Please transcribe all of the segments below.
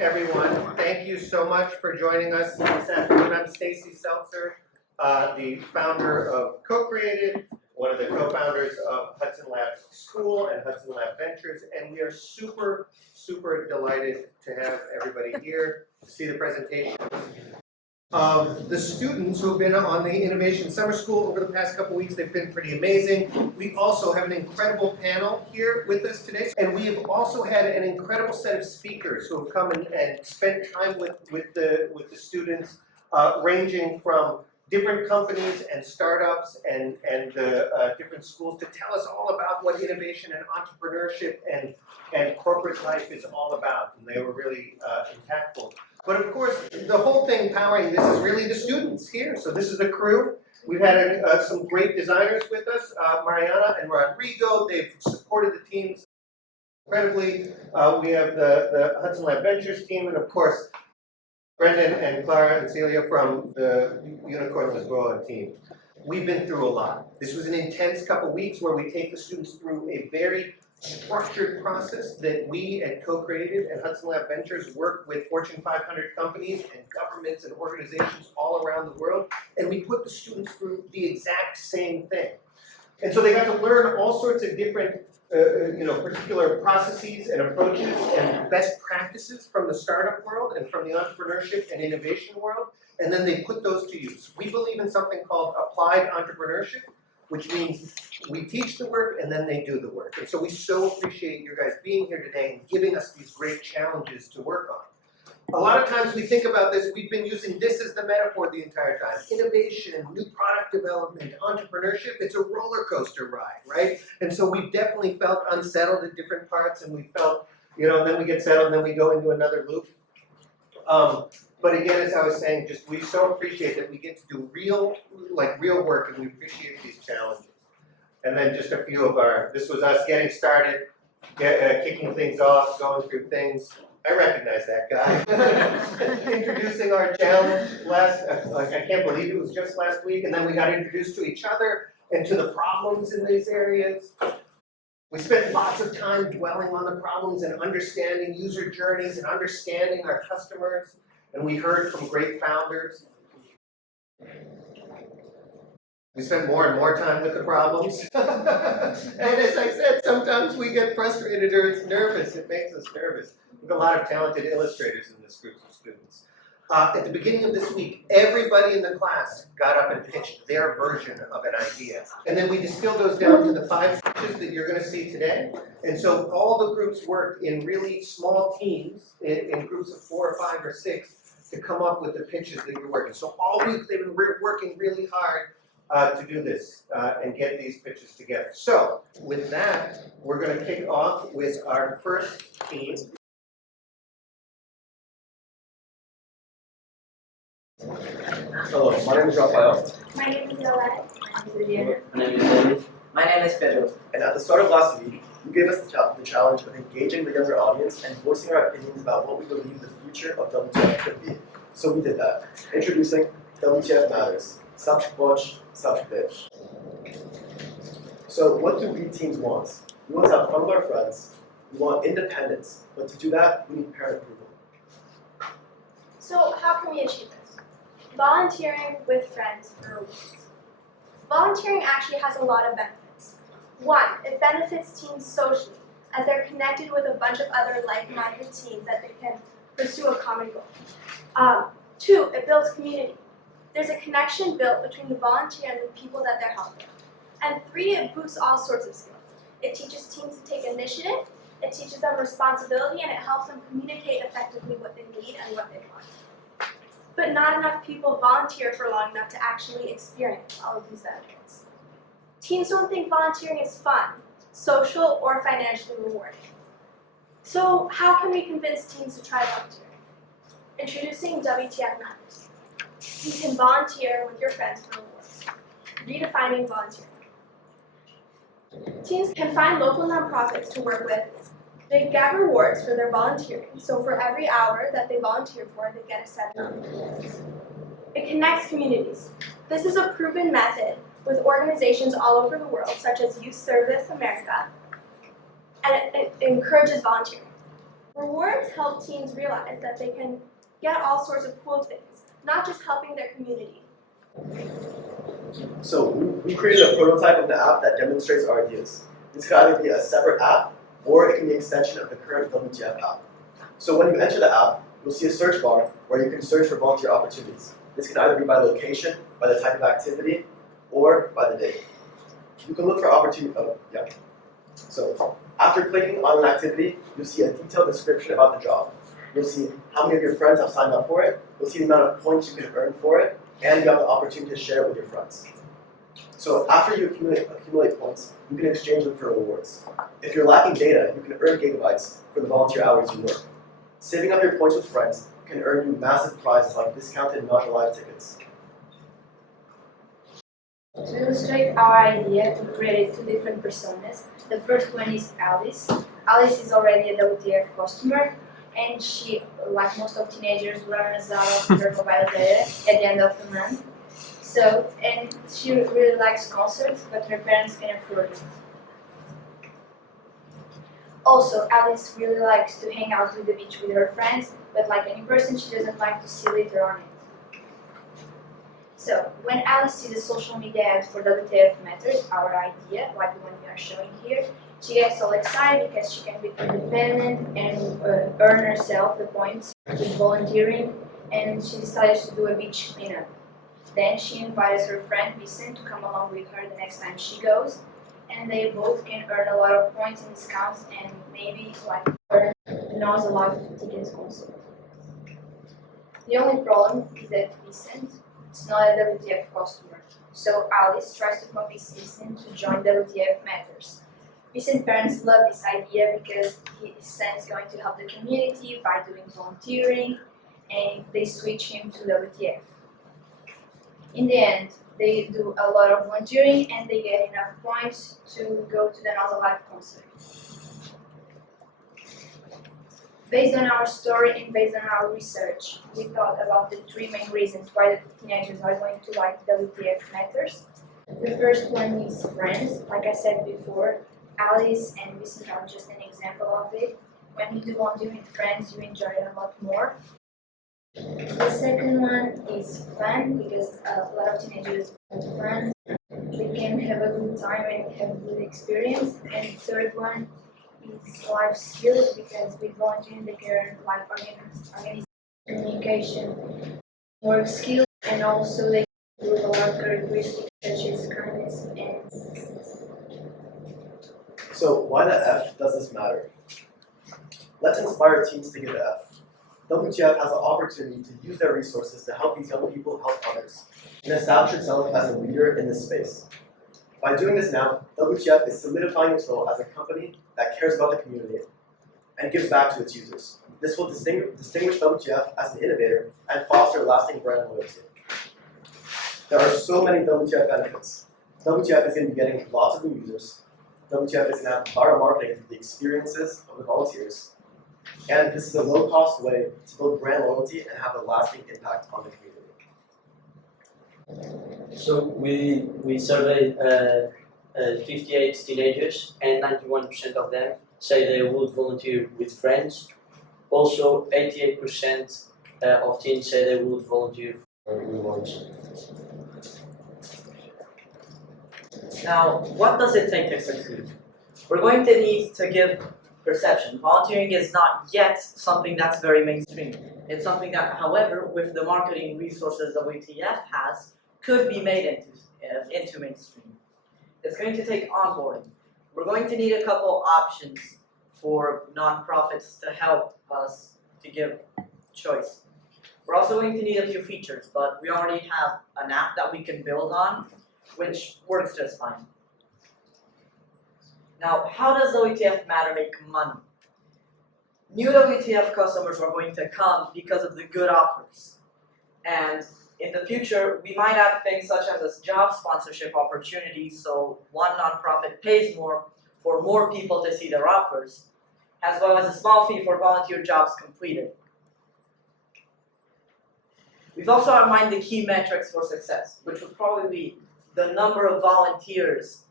everyone. Thank you so much for joining us this afternoon. I'm Stacy Seltzer, the founder of Co-Created, one of the co-founders of Hudson Lab School and Hudson Lab Ventures, and we are super, super delighted to have everybody here to see the presentation of the students who have been on the Innovation Summer School over the past couple weeks. They've been pretty amazing. We also have an incredible panel here with us today, and we have also had an incredible set of speakers who have come and spent time with the students, ranging from different companies and startups and different schools to tell us all about what innovation and entrepreneurship and corporate life is all about, and they were really impactful. But of course, the whole thing powering this is really the students here. So this is the crew. We've had some great designers with us, Mariana and Rodrigo. They've supported the teams incredibly. We have the Hudson Lab Ventures team, and of course, Brendan and Clara and Celia from the Unicorn Lisbon team. We've been through a lot. This was an intense couple weeks where we take the students through a very structured process that we at Co-Created and Hudson Lab Ventures work with Fortune 500 companies and governments and organizations all around the world, and we put the students through the exact same thing. And so they got to learn all sorts of different particular processes and approaches and best practices from the startup world and from the entrepreneurship and innovation world, and then they put those to use. We believe in something called applied entrepreneurship, which means we teach the work and then they do the work. And so we so appreciate you guys being here today and giving us these great challenges to work on. A lot of times we think about this, we've been using this as the metaphor the entire time. Innovation, new product development, entrepreneurship, it's a roller coaster ride, right? And so we've definitely felt unsettled at different parts, and we felt, then we get settled and then we go into another loop. But again, as I was saying, just we so appreciate that we get to do real work, and we appreciate these challenges. And then just a few of this was us getting started, kicking things off, going through things. I recognize that guy. Introducing our challenge I can't believe it was just last week, and then we got introduced to each other and to the problems in these areas. We spent lots of time dwelling on the problems and understanding user journeys and understanding our customers. And we heard from great founders. We spent more and more time with the problems. And as I said, sometimes we get frustrated or it's nervous. It makes us nervous. We have a lot of talented illustrators in this group of students. At the beginning of this week, everybody in the class got up and pitched their version of an idea. And then we distilled those down to the 5 pitches that you're going to see today. And so all the groups worked in really small teams, in groups of 4 or 5 or 6, to come up with the pitches that you're working. So all week they've been working really hard to do this and get these pitches together. So with that, we're going to kick off with our first team. Hello, my name is Rafael. My name is Yolette. My name is David. My name is Pedro. And at the start of last week, you gave us the challenge of engaging the younger audience and voicing our opinions about what we believe the future of WTF could be. So we did that. Introducing WTF Matters. Subject watch, subject bitch. So what do we teens want? We want to have fun with our friends. We want independence. But to do that, we need parent approval. So how can we achieve this? Volunteering with friends for a week. Volunteering actually has a lot of benefits. 1, it benefits teens socially, as they're connected with a bunch of other like-minded teens that they can pursue a common goal. 2, it builds community. There's a connection built between the volunteer and the people that they're helping. And 3, it boosts all sorts of skills. It teaches teens to take initiative, it teaches them responsibility, and it helps them communicate effectively what they need and what they want. But not enough people volunteer for long enough to actually experience all of these benefits. Teens don't think volunteering is fun, social, or financially rewarding. So how can we convince teens to try volunteering? Introducing WTF Matters. You can volunteer with your friends for rewards. Redefining volunteering. Teens can find local nonprofits to work with. They get rewards for their volunteering, so for every hour that they volunteer for, they get a set amount of rewards. It connects communities. This is a proven method with organizations all over the world, such as Youth Service America, and it encourages volunteering. Rewards help teens realize that they can get all sorts of cool things, not just helping their community. So we created a prototype of the app that demonstrates our ideas. This could either be a separate app, or it can be an extension of the current WTF app. So when you enter the app, you'll see a search bar where you can search for volunteer opportunities. This can either be by location, by the type of activity, or by the date. You can look for opportunity. So after clicking on an activity, you'll see a detailed description about the job. You'll see how many of your friends have signed up for it. You'll see the amount of points you can earn for it, and you have the opportunity to share it with your friends. So after you accumulate points, you can exchange them for rewards. If you're lacking data, you can earn gigabytes for the volunteer hours you work. Saving up your points with friends can earn you massive prizes like discounted non-live tickets. To illustrate our idea, we created two different personas. The first one is Alice. Alice is already a WTF customer, and she, like most of teenagers, runs out of her mobile data at the end of the month. So, and she really likes concerts, but her parents can afford it. Also, Alice really likes to hang out with the beach with her friends, but like any person, she doesn't like to see later on it. So, when Alice sees a social media ad for WTF Matters, our idea, like the one we are showing here, she gets all excited because she can be independent and earn herself the points with volunteering, and she decides to do a beach cleanup. Then she invites her friend Vincent to come along with her the next time she goes, and they both can earn a lot of points and discounts and maybe like earn the Nose Alive tickets concert. The only problem is that Vincent is not a WTF customer, so Alice tries to convince Vincent to join WTF Matters. Vincent's parents love this idea because his son is going to help the community by doing volunteering, and they switch him to WTF. In the end, they do a lot of volunteering and they get enough points to go to the Nose Alive concert. Based on our story and based on our research, we thought about the three main reasons why the teenagers are going to like WTF Matters. The first one is friends. Like I said before, Alice and Vincent are just an example of it. When you do volunteering with friends, you enjoy it a lot more. The second one is fun, because a lot of teenagers have fun. They can have a good time and have a good experience. And the third one is life skills, because with volunteering they can learn life organization, communication, work skills, and also they can do a lot of characteristics such as kindness and. So why the F does this matter? Let's inspire teens to get the F. WTF has the opportunity to use their resources to help these young people help others and establish itself as a leader in this space. By doing this now, WTF is solidifying its role as a company that cares about the community and gives back to its users. This will distinguish WTF as an innovator and foster lasting brand loyalty. There are so many WTF benefits. WTF is going to be getting lots of new users. WTF is going to have better marketing through the experiences of the volunteers. And this is a low-cost way to build brand loyalty and have a lasting impact on the community. So we surveyed 58 teenagers, and 91% of them say they would volunteer with friends. Also, 88% of teens say they would volunteer for rewards. Now, what does it take to succeed? We're going to need to give perception. Volunteering is not yet something that's very mainstream. It's something that, however, with the marketing resources that WTF has, could be made into mainstream. It's going to take onboarding. We're going to need a couple options for nonprofits to help us to give choice. We're also going to need a few features, but we already have an app that we can build on, which works just fine. Now, how does WTF Matter make money? New WTF customers are going to come because of the good offers. And in the future, we might add things such as a job sponsorship opportunities, so one nonprofit pays more for more people to see their offers, as well as a small fee for volunteer jobs completed. We've also outlined the key metrics for success, which would probably be the number of volunteers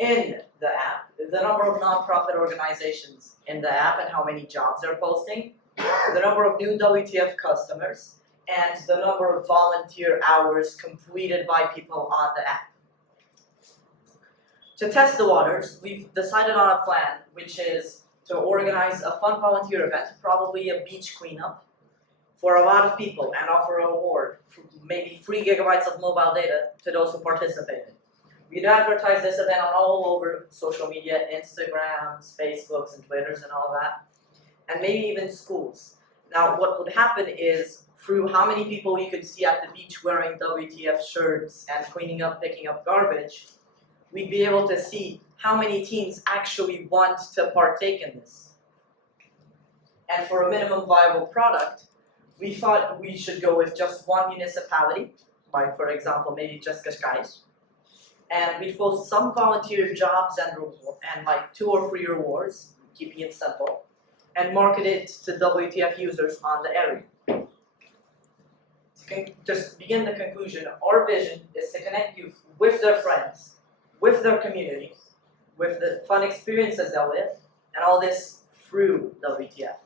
in the app, the number of nonprofit organizations in the app and how many jobs they're posting, the number of new WTF customers, and the number of volunteer hours completed by people on the app. To test the waters, we've decided on a plan, which is to organize a fun volunteer event, probably a beach cleanup, for a lot of people and offer a reward, for maybe 3 gigabytes of mobile data to those who participated. We'd advertise this event on all over social media, Instagrams, Facebooks, and Twitters and all that, and maybe even schools. Now, what would happen is, through how many people you could see at the beach wearing WTF shirts and cleaning up, picking up garbage, we'd be able to see how many teens actually want to partake in this. And for a minimum viable product, we thought we should go with just one municipality, like for example, maybe just Cascais. And we post some volunteer jobs and like 2 or 3 rewards, keeping it simple, and market it to WTF users on the area. To just begin the conclusion, our vision is to connect youth with their friends, with their community, with the fun experiences they'll live, and all this through WTF.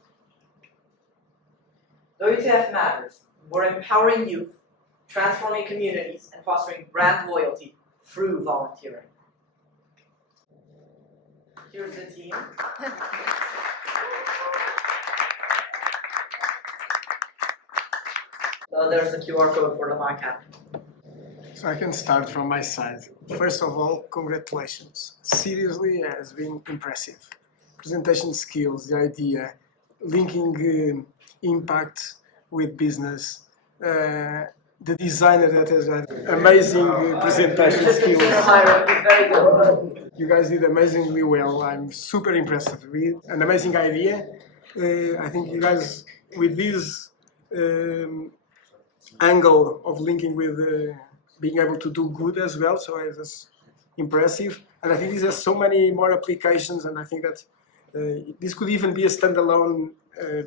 WTF matters. We're empowering youth, transforming communities, and fostering brand loyalty through volunteering. Here's the team. So there's the QR code for the MyCap. So I can start from my side. First of all, congratulations. Seriously, it has been impressive. Presentation skills, the idea, linking impact with business, the designer that has had amazing presentation skills. Very good. You guys did amazingly well. I'm super impressed with an amazing idea. I think you guys, with this angle of linking with being able to do good as well, so it was impressive. And I think this has so many more applications, and I think that this could even be a standalone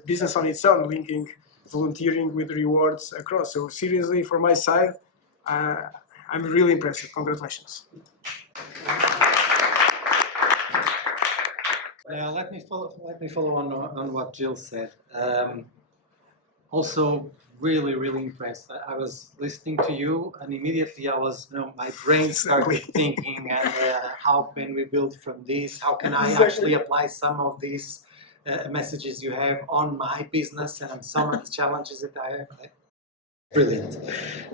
business on its own, linking volunteering with rewards across. So seriously, from my side, I'm really impressed. Congratulations. Let me follow on what Jill said. Also, really impressed. I was listening to you, and immediately my brain started thinking, and how can we build from this? How can I actually apply some of these messages you have on my business and some of the challenges that I have? Brilliant.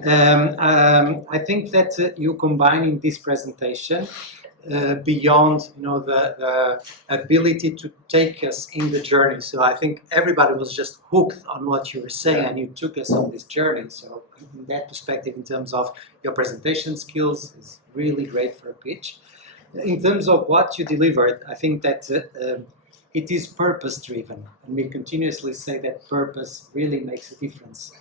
I think that you combine in this presentation beyond the ability to take us in the journey. So I think everybody was just hooked on what you were saying, and you took us on this journey. So in that perspective, in terms of your presentation skills, is really great for a pitch. In terms of what you delivered, I think that it is purpose driven, and we continuously say that purpose really makes a difference,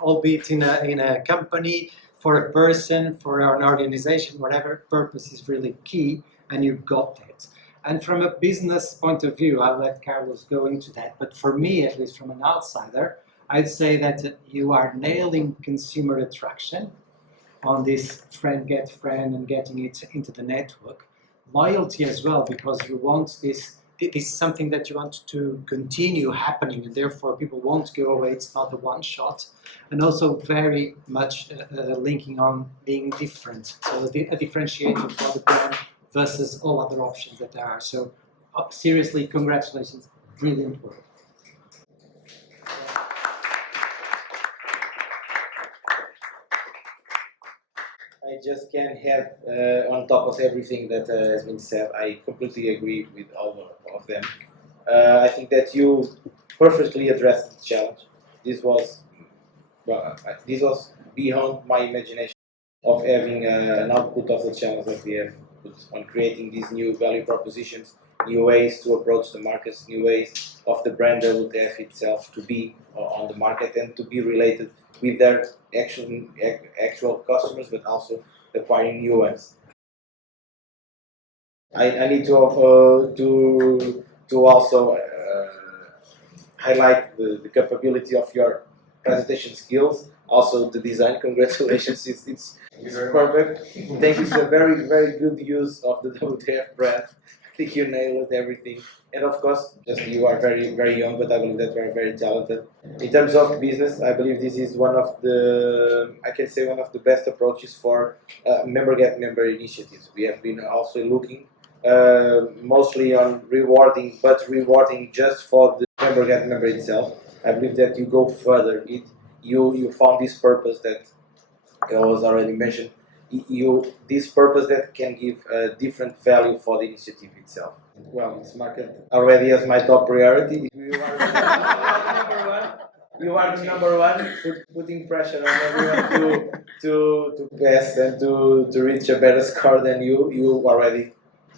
albeit in a company, for a person, for an organization, whatever. Purpose is really key, and you got that. And from a business point of view, I'll let Carlos go into that, but for me, at least from an outsider, I'd say that you are nailing consumer attraction on this friend get friend and getting it into the network. Loyalty as well, because you want this is something that you want to continue happening, and therefore people won't go away. It's not a one shot. And also very much linking on being different, so a differentiator for the brand versus all other options that there are. So seriously, congratulations, brilliant work. I just can't have on top of everything that has been said. I completely agree with all of them. I think that you perfectly addressed the challenge. This was beyond my imagination of having an output of the challenge that we have put on creating these new value propositions, new ways to approach the markets, new ways of the brand WTF itself to be on the market and to be related with their actual customers, but also acquiring new ones. I need to also highlight the capability of your presentation skills, also the design. Congratulations, it's perfect. Thank you. It's a very, very good use of the WTF brand. I think you nailed everything. And of course, just you are very, very young, but I believe that you are very talented. In terms of business, I believe this is one of the, I can say one of the best approaches for member get member initiatives. We have been also looking mostly on rewarding, but rewarding just for the member get member itself. I believe that you go further. You found this purpose that was already mentioned. This purpose that can give a different value for the initiative itself. Well, it's market already as my top priority. You are number one. You are the number one, putting pressure on everyone to pass and to reach a better score than you. You already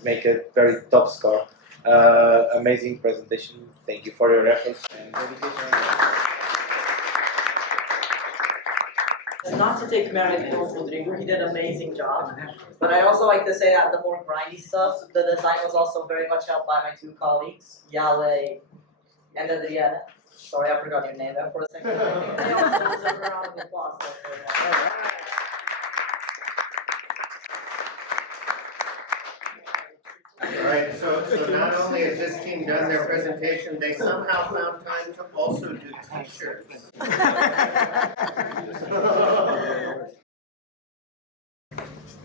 make a very top score. Amazing presentation. Thank you for your efforts and dedication. Not to take merit from Rodrigo, he did an amazing job. But I also like to say that the more grindy stuff, the design was also very much helped by my two colleagues, Yale and Adriana. Sorry, I forgot your name there for a second. I think they also deserve a round of applause for that. Alright, so not only has this team done their presentation, they somehow found time to also do t-shirts.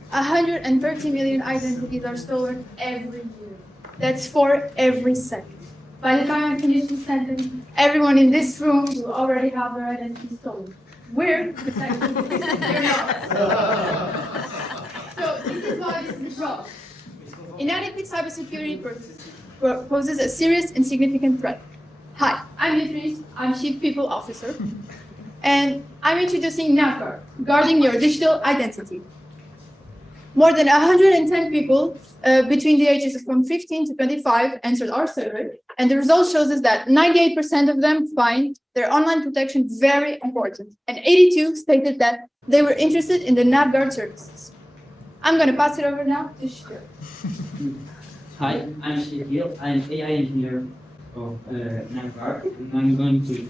130 million identities are stolen every year. That's for every second. By the time I finish this sentence, everyone in this room will already have their identity stolen. We're protecting you're not. So this is why this is the problem. Inadequate cybersecurity poses a serious and significant threat. Hi, I'm Beatrice, I'm Chief People Officer, and I'm introducing NavGuard, guarding your digital identity. More than 110 people between the ages of from 15 to 25 answered our survey, and the result shows us that 98% of them find their online protection very important, and 82 stated that they were interested in the NavGuard services. I'm going to pass it over now to Shir. Hi, I'm Shir. I'm AI engineer of NavGuard, and I'm going to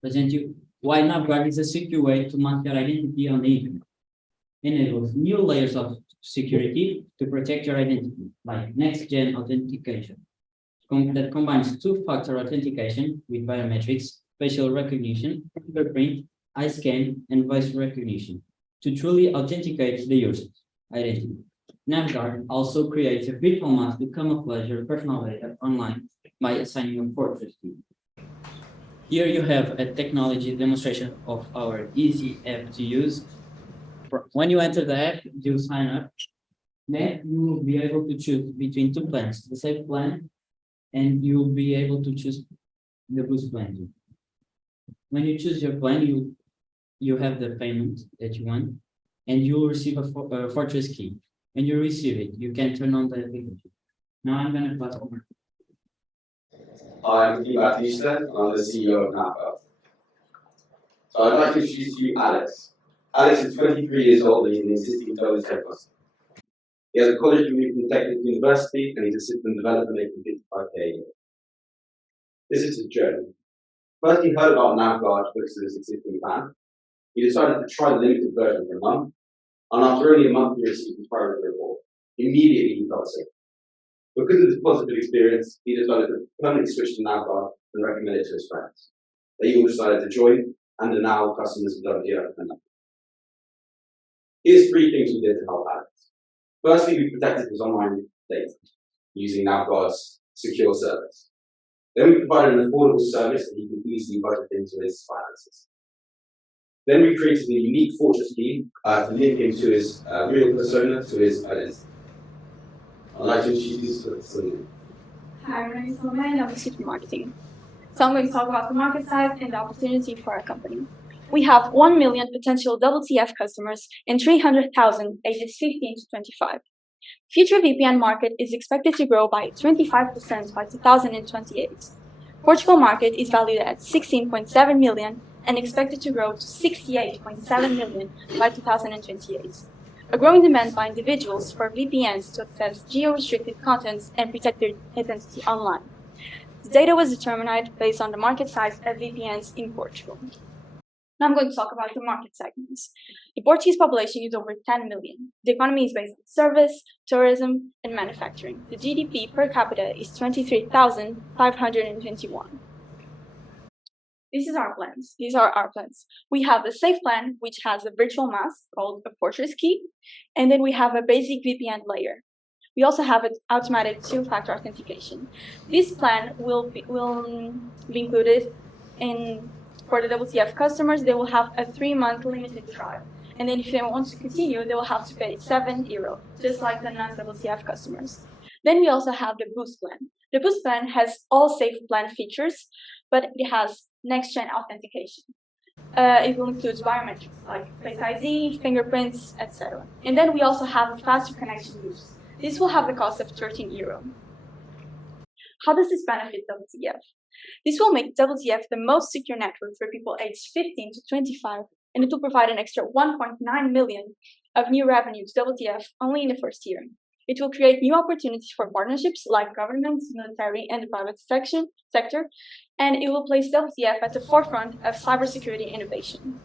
present you why NavGuard is a secure way to monitor identity on the internet. Enables new layers of security to protect your identity, like next-gen authentication, that combines two-factor authentication with biometrics, facial recognition, fingerprint, eye scan, and voice recognition to truly authenticate the user's identity. NavGuard also creates a virtual mask to camouflage your personal data online by assigning a portrait key. Here you have a technology demonstration of our easy app to use. When you enter the app, you sign up. Then you will be able to choose between two plans, the safe plan, and you will be able to choose the boost plan. When you choose your plan, you have the payment that you want, and you will receive a fortress key. When you receive it, you can turn on the application. Now I'm going to pass over. I'm Steve Batista, and I'm the CEO of NavGuard. So I'd like to introduce to you Alex. Alex is 23 years old and he's an existing WTF customer. He has a college degree from Technical University and he's a system developer making 55K a year. This is his journey. First, he heard about NavGuard because of his existing plan. He decided to try the limited version for a month, and after only a month, he received his priority report. Immediately, he felt sick. Because of this positive experience, he decided to permanently switch to NavGuard and recommend it to his friends. They all decided to join, and are now customers of WTF. Here's 3 things we did to help Alex. Firstly, we protected his online data using NavGuard's secure service. Then we provided an affordable service that he could easily budget into his finances. Then we created a unique fortress key to link him to his real persona, to his identity. I'd like to introduce you to Selena. Hi, my name is Selena and I'm the Chief Marketing. So I'm going to talk about the market size and the opportunity for our company. We have 1 million potential WTF customers and 300,000 ages 15 to 25. Future VPN market is expected to grow by 25% by 2028. Portugal market is valued at 16.7 million and expected to grow to 68.7 million by 2028. A growing demand by individuals for VPNs to access geo-restricted content and protect their identity online. The data was determined based on the market size of VPNs in Portugal. Now I'm going to talk about the market segments. The Portuguese population is over 10 million. The economy is based on service, tourism, and manufacturing. The GDP per capita is 23,521. These are our plans. We have a safe plan, which has a virtual mask called a fortress key, and then we have a basic VPN layer. We also have an automated two-factor authentication. This plan will be included for the WTF customers. They will have a 3-month limited trial. And then if they want to continue, they will have to pay €7, just like the non-WTF customers. Then we also have the Boost plan. The Boost plan has all safe plan features, but it has next-gen authentication. It will include biometrics like Face ID, fingerprints, etc. And then we also have a faster connection boost. This will have the cost of €13. How does this benefit WTF? This will make WTF the most secure network for people aged 15 to 25, and it will provide an extra 1.9 million of new revenue to WTF only in the first year. It will create new opportunities for partnerships like governments, military, and the private sector, and it will place WTF at the forefront of cybersecurity innovation.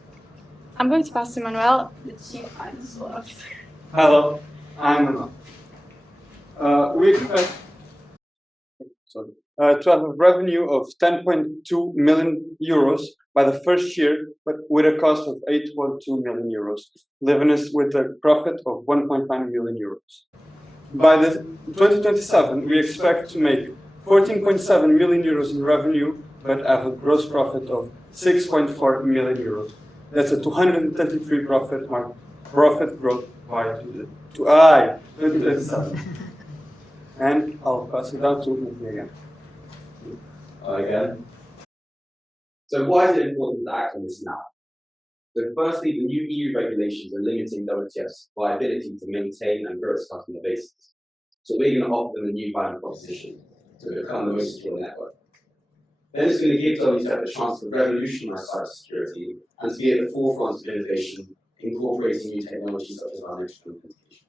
I'm going to pass to Manuel, the Chief Financial Officer. Hello, I'm Manuel. We expect to have a revenue of €10.2 million by the first year, but with a cost of €8.2 million, leaving us with a profit of €1.9 million. By 2027, we expect to make €14.7 million in revenue, but have a gross profit of €6.4 million. That's a 233% profit growth by 2027. And I'll pass it down to Mickey again. Again. So why is it important to act on this now? So firstly, the new EU regulations are limiting WTF's viability to maintain and grow its customer bases. So we're going to offer them a new value proposition to become the most secure network. Then it's going to give WTF a chance to revolutionize cybersecurity and to be at the forefront of innovation, incorporating new technologies such as biometric authentication.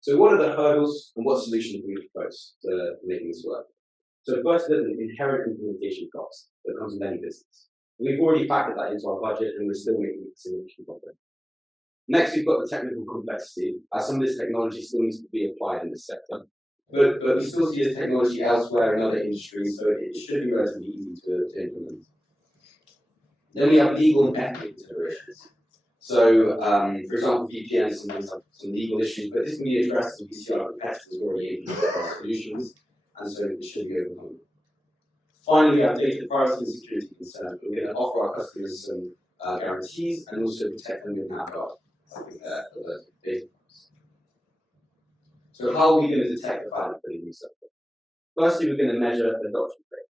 So what are the hurdles and what solutions do we propose to making this work? So first, there's an inherent implementation cost that comes with any business. We've already factored that into our budget and we're still making a significant profit. Next, we've got the technical complexity, as some of this technology still needs to be applied in this sector. But we still see this technology elsewhere in other industries, so it should be relatively easy to implement. Then we have legal and ethical considerations. So, for example, VPN sometimes have some legal issues, but this can be addressed as we see our competitors already implement our solutions, and so it should be overcome. Finally, we have data privacy and security concerns. We're going to offer our customers some guarantees and also protect them with NavGuard. So how are we going to detect the value for the new software? Firstly, we're going to measure adoption rate.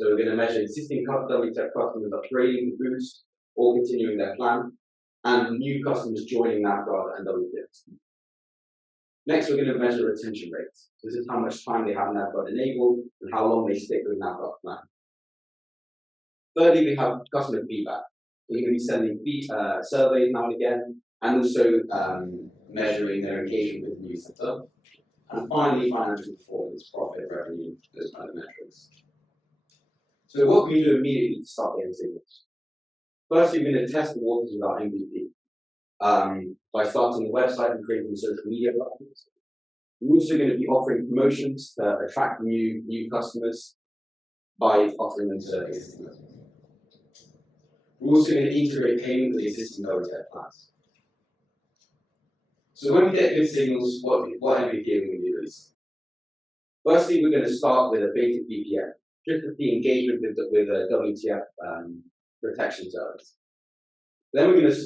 So we're going to measure existing WTF customers upgrading to Boost or continuing their plan, and new customers joining NavGuard and WTF. Next, we're going to measure retention rates. This is how much time they have NavGuard enabled and how long they stick with NavGuard plan. Thirdly, we have customer feedback. We're going to be sending surveys now and again, and also measuring their engagement with the new setup. And finally, financial performance, profit, revenue, those kind of metrics. So what can we do immediately to start getting signals? Firstly, we're going to test the waters with our MVP by starting the website and creating social media platforms. We're also going to be offering promotions to attract new customers by offering them to existing customers. We're also going to integrate payment with existing WTF plans. So when we get good signals, what MVP are we release? Firstly, we're going to start with a basic VPN, just to see engagement with a WTF protection service. Then we're going to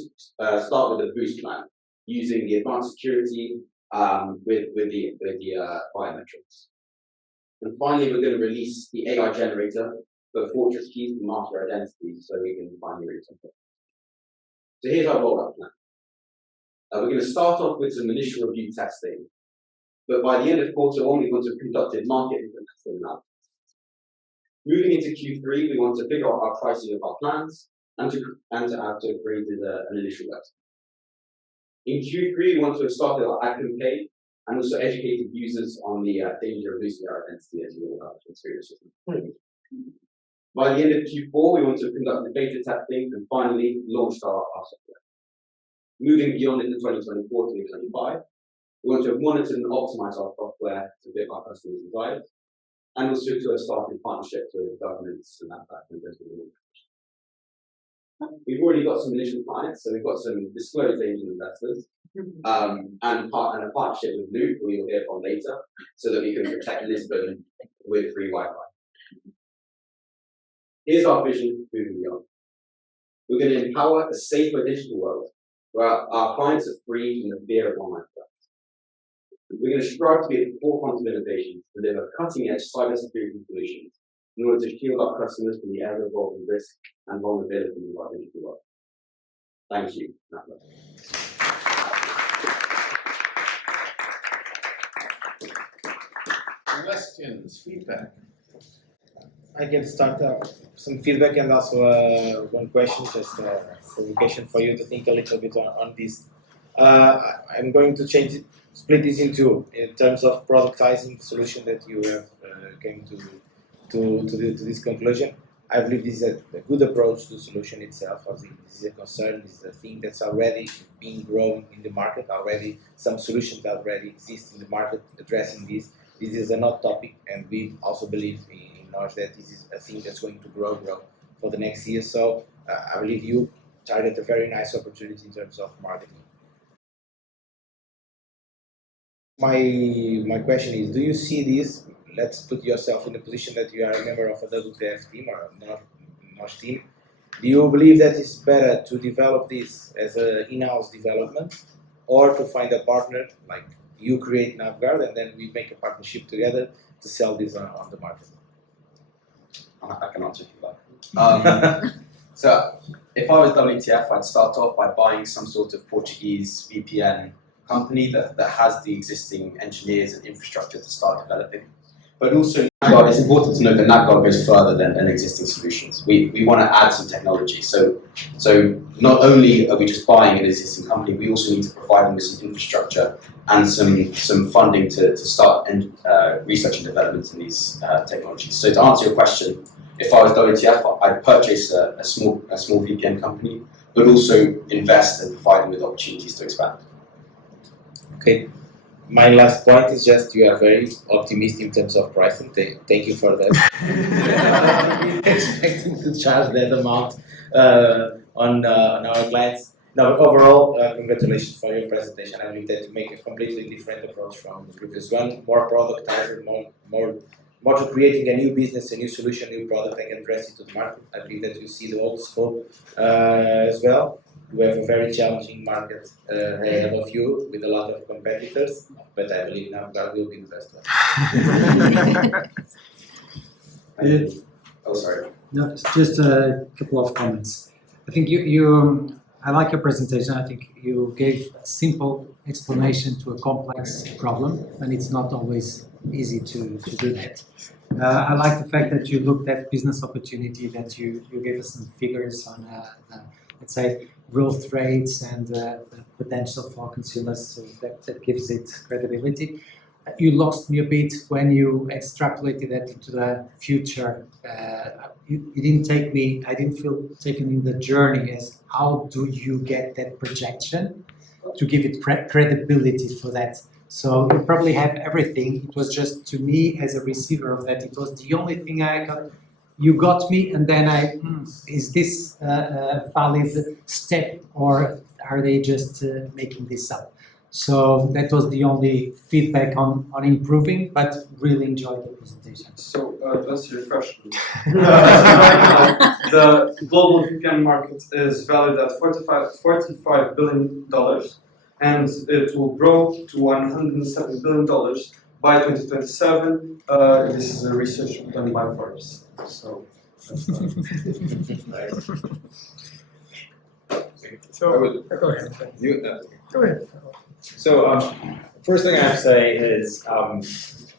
start with a Boost plan, using the advanced security with the biometrics. And finally, we're going to release the AI generator for fortress keys and master identities so we can find the root of it. So here's our rollout plan. We're going to start off with some initial review testing, but by the end of quarter one, we want to have conducted market testing now. Moving into Q3, we want to figure out our pricing of our plans and to create an initial website. In Q3, we want to have started our ad campaign and also educated users on the danger of losing their identity as you all have experience with them. By the end of Q4, we want to conduct the beta testing and finally launch our software. Moving beyond into 2024, 2025, we want to have monitored and optimized our software to fit our customers' desires, and also to have started partnerships with governments and that type of thing. We've already got some initial clients, so we've got some disclosed angel investors, and a partnership with Loop, who you'll hear from later, so that we can protect Lisbon with free Wi-Fi. Here's our vision moving beyond. We're going to empower a safer digital world where our clients are free from the fear of online threats. We're going to strive to be at the forefront of innovation to deliver cutting-edge cybersecurity solutions in order to shield our customers from the ever-evolving risk and vulnerability of our digital world. Thank you. Questions, feedback? I can start some feedback and also one question, just a provocation for you to think a little bit on this. I'm going to split this in two in terms of productizing the solution that you have came to this conclusion. I believe this is a good approach to the solution itself. I think this is a concern, this is a thing that's already being grown in the market. Already some solutions already exist in the market addressing this. This is a hot topic, and we also believe in ours that this is a thing that's going to grow for the next year. So I believe you target a very nice opportunity in terms of marketing. My question is, do you see this? Let's put yourself in the position that you are a member of a WTF team or a NOS team. Do you believe that it's better to develop this as an in-house development, or to find a partner like you create NavGuard and then we make a partnership together to sell this on the market? I can answer for that. So if I was WTF, I'd start off by buying some sort of Portuguese VPN company that has the existing engineers and infrastructure to start developing. But also, it's important to note that NavGuard goes further than existing solutions. We want to add some technology. So not only are we just buying an existing company, we also need to provide them with some infrastructure and some funding to start research and development in these technologies. So to answer your question, if I was WTF, I'd purchase a small VPN company, but also invest and provide them with opportunities to expand. Okay. My last point is just you are very optimistic in terms of pricing. Thank you for that. Expecting to charge that amount on our clients. Now, overall, congratulations for your presentation. I believe that you make a completely different approach from the previous one, more productized, more to creating a new business, a new solution, new product that can address it to the market. I believe that you see the whole scope as well. We have a very challenging market ahead of you with a lot of competitors, but I believe NavGuard will be the best one. Oh, sorry. No, just a couple of comments. I think I like your presentation. I think you gave a simple explanation to a complex problem, and it's not always easy to do that. I like the fact that you looked at business opportunity, that you gave us some figures on, let's say, growth rates and the potential for consumers, so that gives it credibility. You lost me a bit when you extrapolated that into the future. You didn't take me, I didn't feel taken in the journey as how do you get that projection to give it credibility for that. So you probably have everything. It was just to me as a receiver of that, it was the only thing I got. You got me, and then is this a valid step, or are they just making this up? So that was the only feedback on improving, but really enjoyed the presentation. So to answer your question, right now the global VPN market is valued at $45 billion, and it will grow to $107 billion by 2027. This is a research done by Forbes. So that's Go ahead. Go ahead. So first thing I have to say is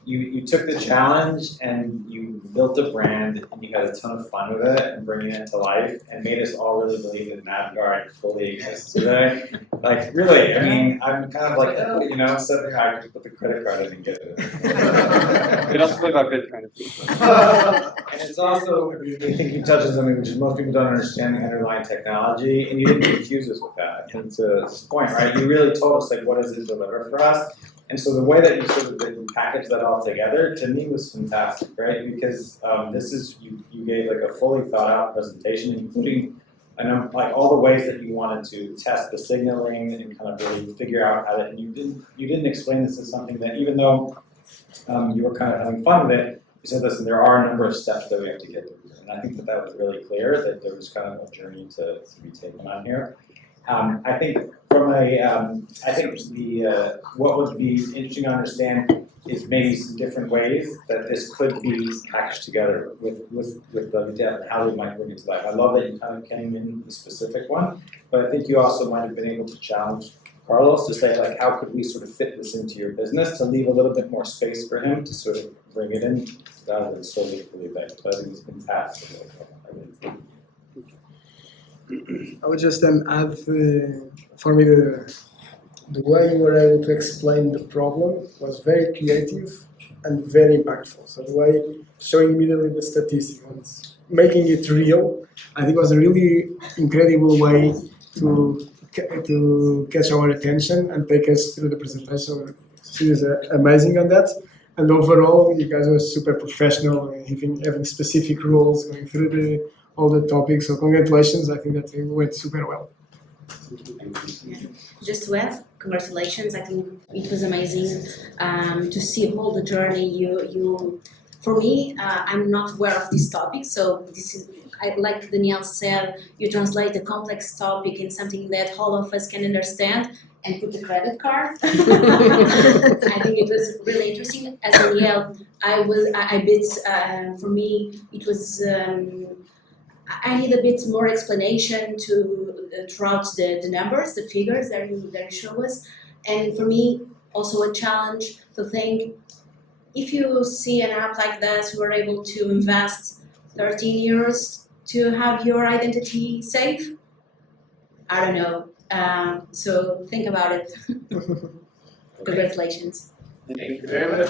you took the challenge and you built a brand and you had a ton of fun with it and bringing it to life and made us all really believe that NavGuard fully exists today. Like really, I mean, I'm kind of like, oh, you know, so I could put the credit card in and get it. It doesn't play by bit kind of thing. And it's also, I think you touched on something which is most people don't understand the underlying technology, and you didn't confuse us with that. And to this point, right, you really told us like what does it deliver for us. And so the way that you sort of packaged that all together, to me, was fantastic, right? Because this is, you gave like a fully thought out presentation, including like all the ways that you wanted to test the signaling and kind of really figure out how to, and you didn't explain this as something that even though you were kind of having fun with it, you said, listen, there are a number of steps that we have to get through. And I think that that was really clear, that there was kind of a journey to be taken on here. I think from a, I think the what would be interesting to understand is maybe some different ways that this could be packaged together with WTF and how we might bring it to life. I love that you kind of came in the specific one, but I think you also might have been able to challenge Carlos to say like, how could we sort of fit this into your business to leave a little bit more space for him to sort of bring it in rather than solely fully baked. So I think it's fantastic. I would just add, for me, the way you were able to explain the problem was very creative and very impactful. So the way showing immediately the statistics, making it real, I think was a really incredible way to catch our attention and take us through the presentation. She was amazing on that. And overall, you guys were super professional, having specific rules, going through all the topics. So congratulations, I think that it went super well. Just to add, congratulations. I think it was amazing to see all the journey. You, for me, I'm not aware of this topic, so this is, like Danielle said, you translate a complex topic in something that all of us can understand and put the credit card. I think it was really interesting. As Danielle, for me, it was. I need a bit more explanation to throughout the numbers, the figures that you show us, and for me also a challenge to think if you see an app like this, you are able to invest 13 euros to have your identity safe. I don't know. So think about it. Congratulations. Thank you very much.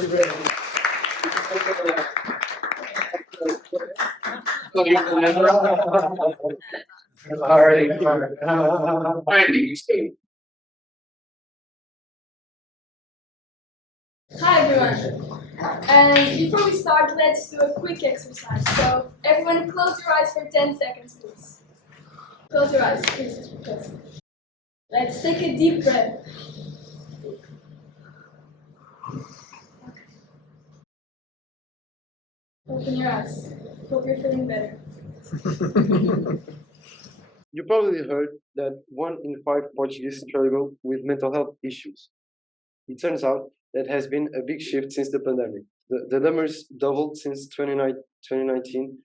Hi everyone. And before we start, let's do a quick exercise. So everyone close your eyes for 10 seconds, please. Close your eyes, please. Let's take a deep breath. Open your eyes. Hope you're feeling better. You probably heard that 1 in 5 Portuguese struggle with mental health issues. It turns out that has been a big shift since the pandemic. The numbers doubled since 2019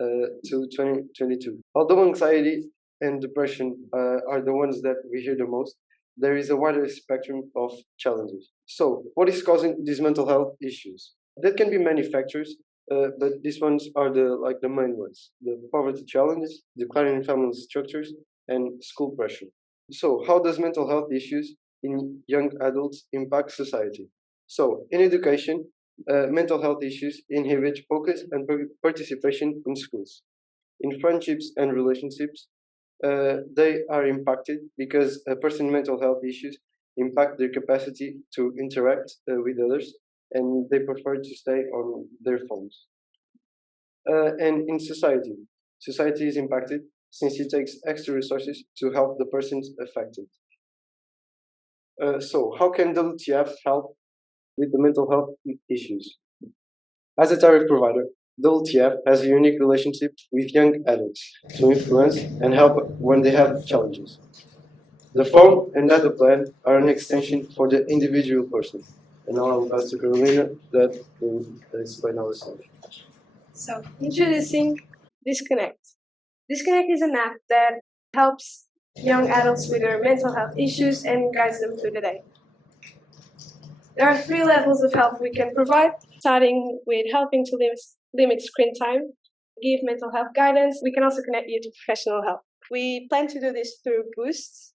to 2022. Although anxiety and depression are the ones that we hear the most, there is a wider spectrum of challenges. So, what is causing these mental health issues? That can be many factors, but these ones are the main ones: the poverty challenges, declining family structures, and school pressure. So, how does mental health issues in young adults impact society? So, in education, mental health issues inhibit focus and participation in schools. In friendships and relationships, they are impacted because a person's mental health issues impact their capacity to interact with others, and they prefer to stay on their phones. And in society, society is impacted since it takes extra resources to help the persons affected. So, how can WTF help with the mental health issues? As a tariff provider, WTF has a unique relationship with young adults to influence and help when they have challenges. The phone and data plan are an extension for the individual person. And now I'll pass to Carolina that will explain ourselves. So, introducing Disconnect. Disconnect is an app that helps young adults with their mental health issues and guides them through the day. There are 3 levels of help we can provide. starting with helping to limit screen time, give mental health guidance. We can also connect you to professional help. We plan to do this through Boost,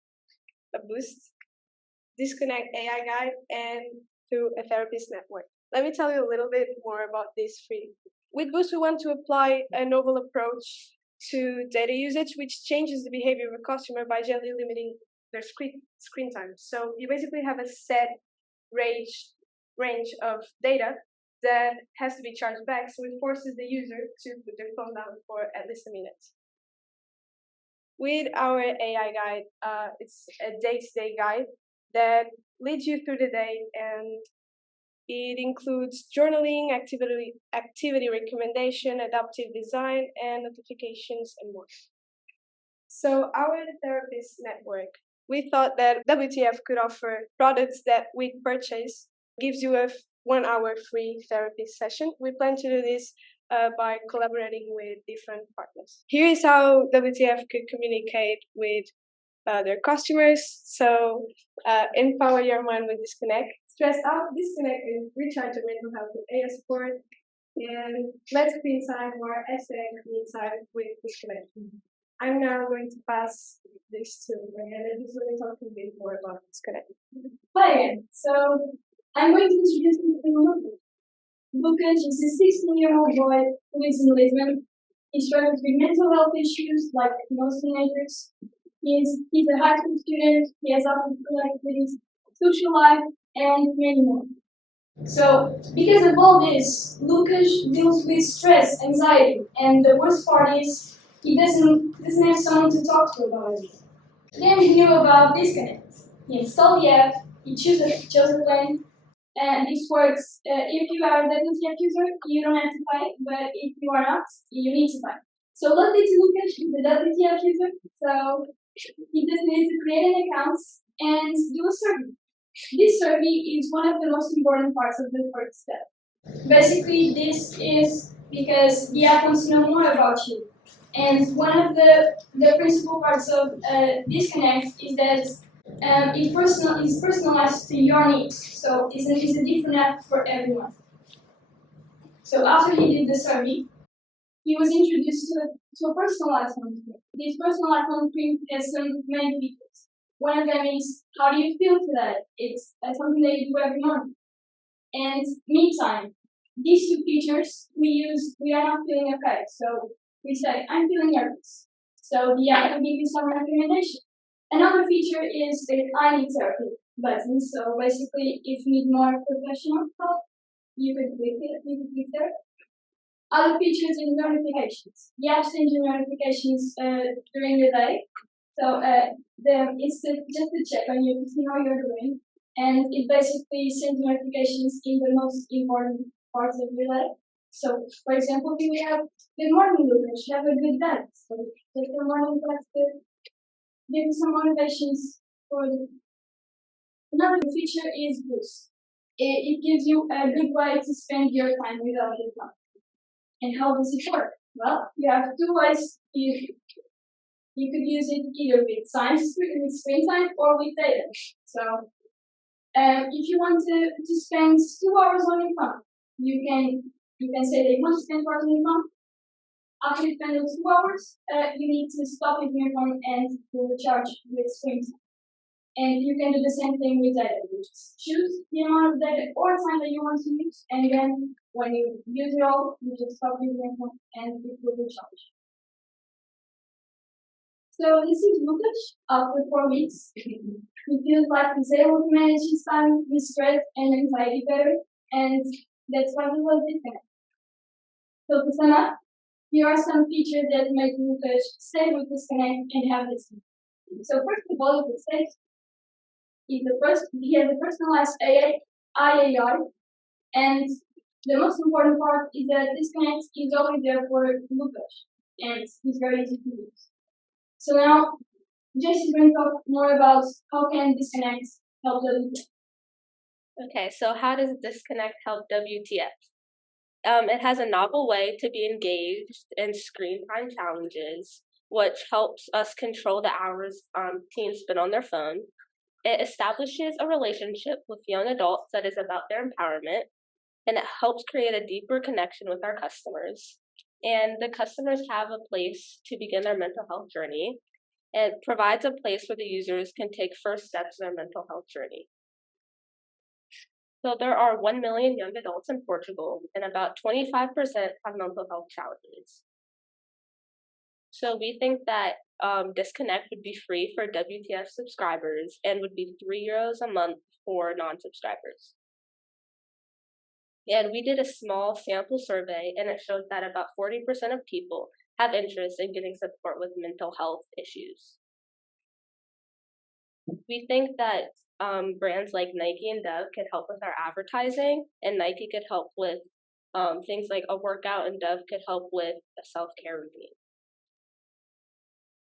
Disconnect AI Guide, and through a therapist network. Let me tell you a little bit more about this free. With Boost, we want to apply a novel approach to data usage, which changes the behavior of a customer by gently limiting their screen time. So you basically have a set range of data that has to be charged back, so it forces the user to put their phone down for at least a minute. With our AI guide, it's a day-to-day guide that leads you through the day, and it includes journaling, activity recommendation, adaptive design, and notifications, and more. So our therapist network, we thought that WTF could offer products that with purchase gives you a 1 hour free therapy session. We plan to do this by collaborating with different partners. Here is how WTF could communicate with their customers. So empower your mind with Disconnect. Stress out, disconnect, and recharge your mental health with AI support. And let's clean time or hashtag clean time with Disconnect. I'm now going to pass this to Mariana, who's going to talk a bit more about Disconnect. Hi again. So I'm going to introduce you to Lucas. Lucas is a 16-year-old boy who lives in Lisbon. He struggles with mental health issues like most teenagers. He's a high school student, he has after-school activities, social life, and many more. So, because of all this, Lucas deals with stress, anxiety, and the worst part is he doesn't have someone to talk to about it. Then he knew about Disconnect. He installed the app, he chose a plan, and this works. If you are a WTF user, you don't have to pay, but if you are not, you need to pay. So luckily to Lucas, he's a WTF user, so he just needs to create an account and do a survey. This survey is one of the most important parts of the first step. Basically, this is because the app wants to know more about you. And one of the principal parts of Disconnect is that it's personalized to your needs. So it's a different app for everyone. So after he did the survey, he was introduced to a personalized home screen. This personalized home screen has some main features. One of them is, how do you feel today? It's something that you do every morning. And me time. These two features we are not feeling okay. So we say, I'm feeling nervous. So the app will give you some recommendation. Another feature is the I need therapy button. So basically, if you need more professional help, you can click it, you can click there. Other features is notifications. The app sends you notifications during the day. So it's just to check on you to see how you're doing. And it basically sends notifications in the most important parts of your day. So, for example, here we have good morning, Lucas. Have a good day. So, take the morning class to give you some motivations for you. Another feature is Boost. It gives you a good way to spend your time without your phone. And how does it work? Well, you have two ways. You could use it either with screen time or with data. So, if you want to spend 2 hours on your phone, you can say that you want to spend 2 hours on your phone. After you spend those 2 hours, you need to stop using your phone and recharge with screen time. And you can do the same thing with data. You just choose the amount of data or time that you want to use, and then when you use it all, you just stop using your phone and it will recharge. So this is Lucas after 4 weeks. He feels like he's able to manage his time, his stress, and anxiety better, and that's why he loves Disconnect. So to sum up, here are some features that make Lucas stay with Disconnect and have this. So first of all, it says he has a personalized AI, and the most important part is that Disconnect is always there for Lucas, and it's very easy to use. So now, Jesse's going to talk more about how can Disconnect help WTF. Okay, so how does Disconnect help WTF? It has a novel way to be engaged in screen time challenges, which helps us control the hours teens spend on their phone. It establishes a relationship with young adults that is about their empowerment. and it helps create a deeper connection with our customers. And the customers have a place to begin their mental health journey, and provides a place where the users can take first steps in their mental health journey. So there are 1 million young adults in Portugal, and about 25% have mental health challenges. So we think that Disconnect would be free for WTF subscribers and would be €3 a month for non-subscribers. And we did a small sample survey, and it showed that about 40% of people have interest in getting support with mental health issues. We think that brands like Nike and Dove could help with our advertising, and Nike could help with things like a workout, and Dove could help with a self-care routine.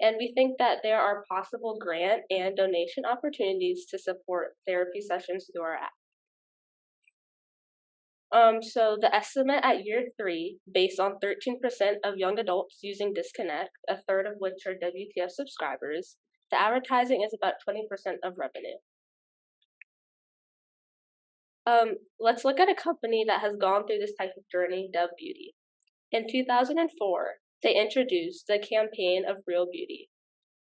And we think that there are possible grant and donation opportunities to support therapy sessions through our app. So the estimate at year 3, based on 13% of young adults using Disconnect, a third of which are WTF subscribers, the advertising is about 20% of revenue. Let's look at a company that has gone through this type of journey, Dove Beauty. In 2004, they introduced the campaign of Real Beauty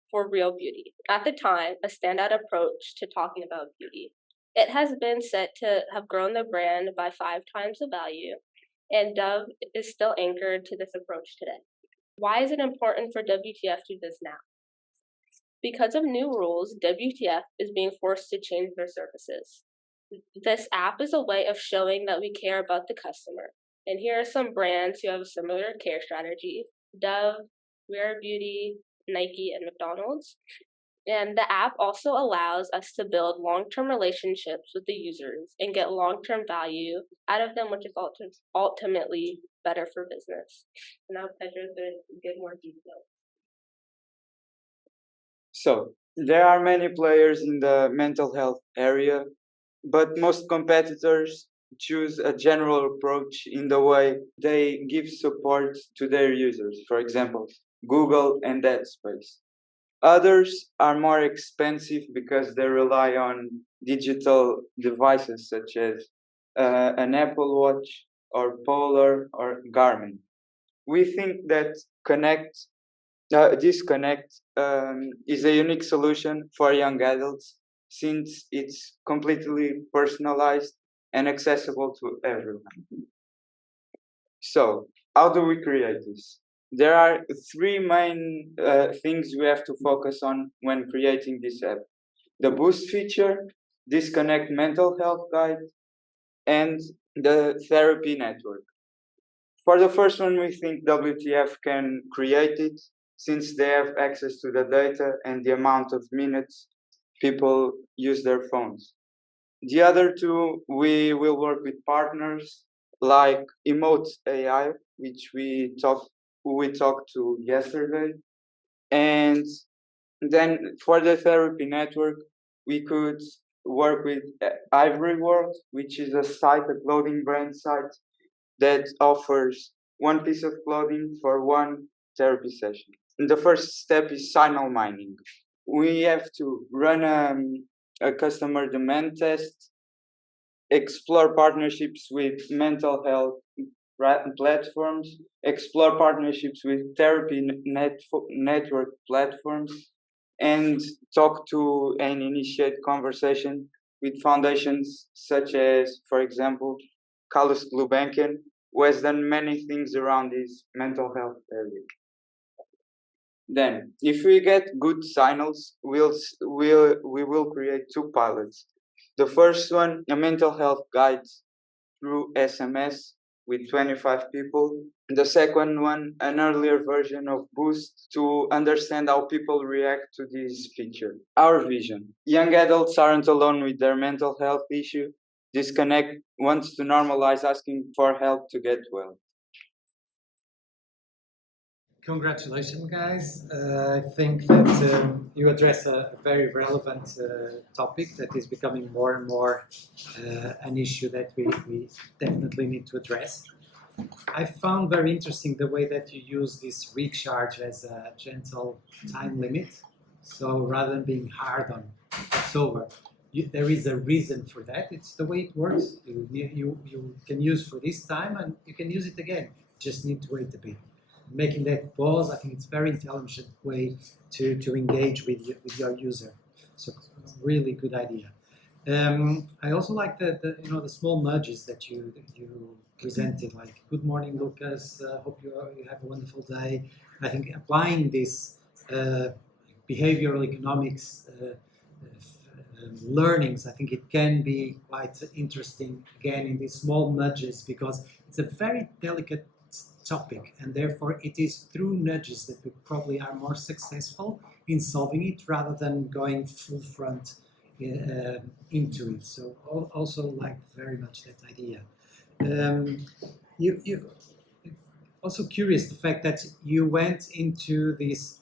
for Real Beauty. At the time, a standout approach to talking about beauty. It has been said to have grown the brand by 5 times the value, and Dove is still anchored to this approach today. Why is it important for WTF to do this now? Because of new rules, WTF is being forced to change their services. This app is a way of showing that we care about the customer. And here are some brands who have a similar care strategy: Dove, Rare Beauty, Nike, and McDonald's. And the app also allows us to build long-term relationships with the users and get long-term value out of them, which is ultimately better for business. Now Pedro is going to give more details. So, there are many players in the mental health area, but most competitors choose a general approach in the way they give support to their users, for example, Google and Headspace. Others are more expensive because they rely on digital devices such as an Apple Watch or Polar or Garmin. We think that Disconnect is a unique solution for young adults since it's completely personalized and accessible to everyone. So, how do we create this? There are 3 main things we have to focus on when creating this app: the Boost feature, Disconnect mental health guide, and the therapy network. For the first one, we think WTF can create it since they have access to the data and the amount of minutes people use their phones. The other 2, we will work with partners like Emote AI, which we talked to yesterday. And then for the therapy network, we could work with Ivory World, which is a clothing brand site that offers 1 piece of clothing for 1 therapy session. And the first step is signal mining. We have to run a customer demand test, explore partnerships with mental health platforms, explore partnerships with therapy network platforms, and talk to and initiate conversation with foundations such as, for example, Carlos Gulbenkian, who has done many things around this mental health area. Then, if we get good signals, we will create 2 pilots. The first one, a mental health guide through SMS with 25 people. The second one, an earlier version of Boost to understand how people react to this feature. Our vision: young adults aren't alone with their mental health issue. Disconnect wants to normalize asking for help to get well. Congratulations, guys. I think that you address a very relevant topic that is becoming more and more an issue that we definitely need to address. I found very interesting the way that you use this recharge as a gentle time limit. So rather than being hard on it's over, there is a reason for that. It's the way it works. You can use for this time and you can use it again. Just need to wait a bit. Making that pause, I think it's a very intelligent way to engage with your user. So really good idea. I also like the small nudges that you presented, like good morning, Lucas. Hope you have a wonderful day. I think applying this behavioral economics learnings, I think it can be quite interesting again in these small nudges, because it's a very delicate topic, and therefore it is through nudges that we probably are more successful in solving it rather than going full front into it. So also like very much that idea. You also curious the fact that you went into this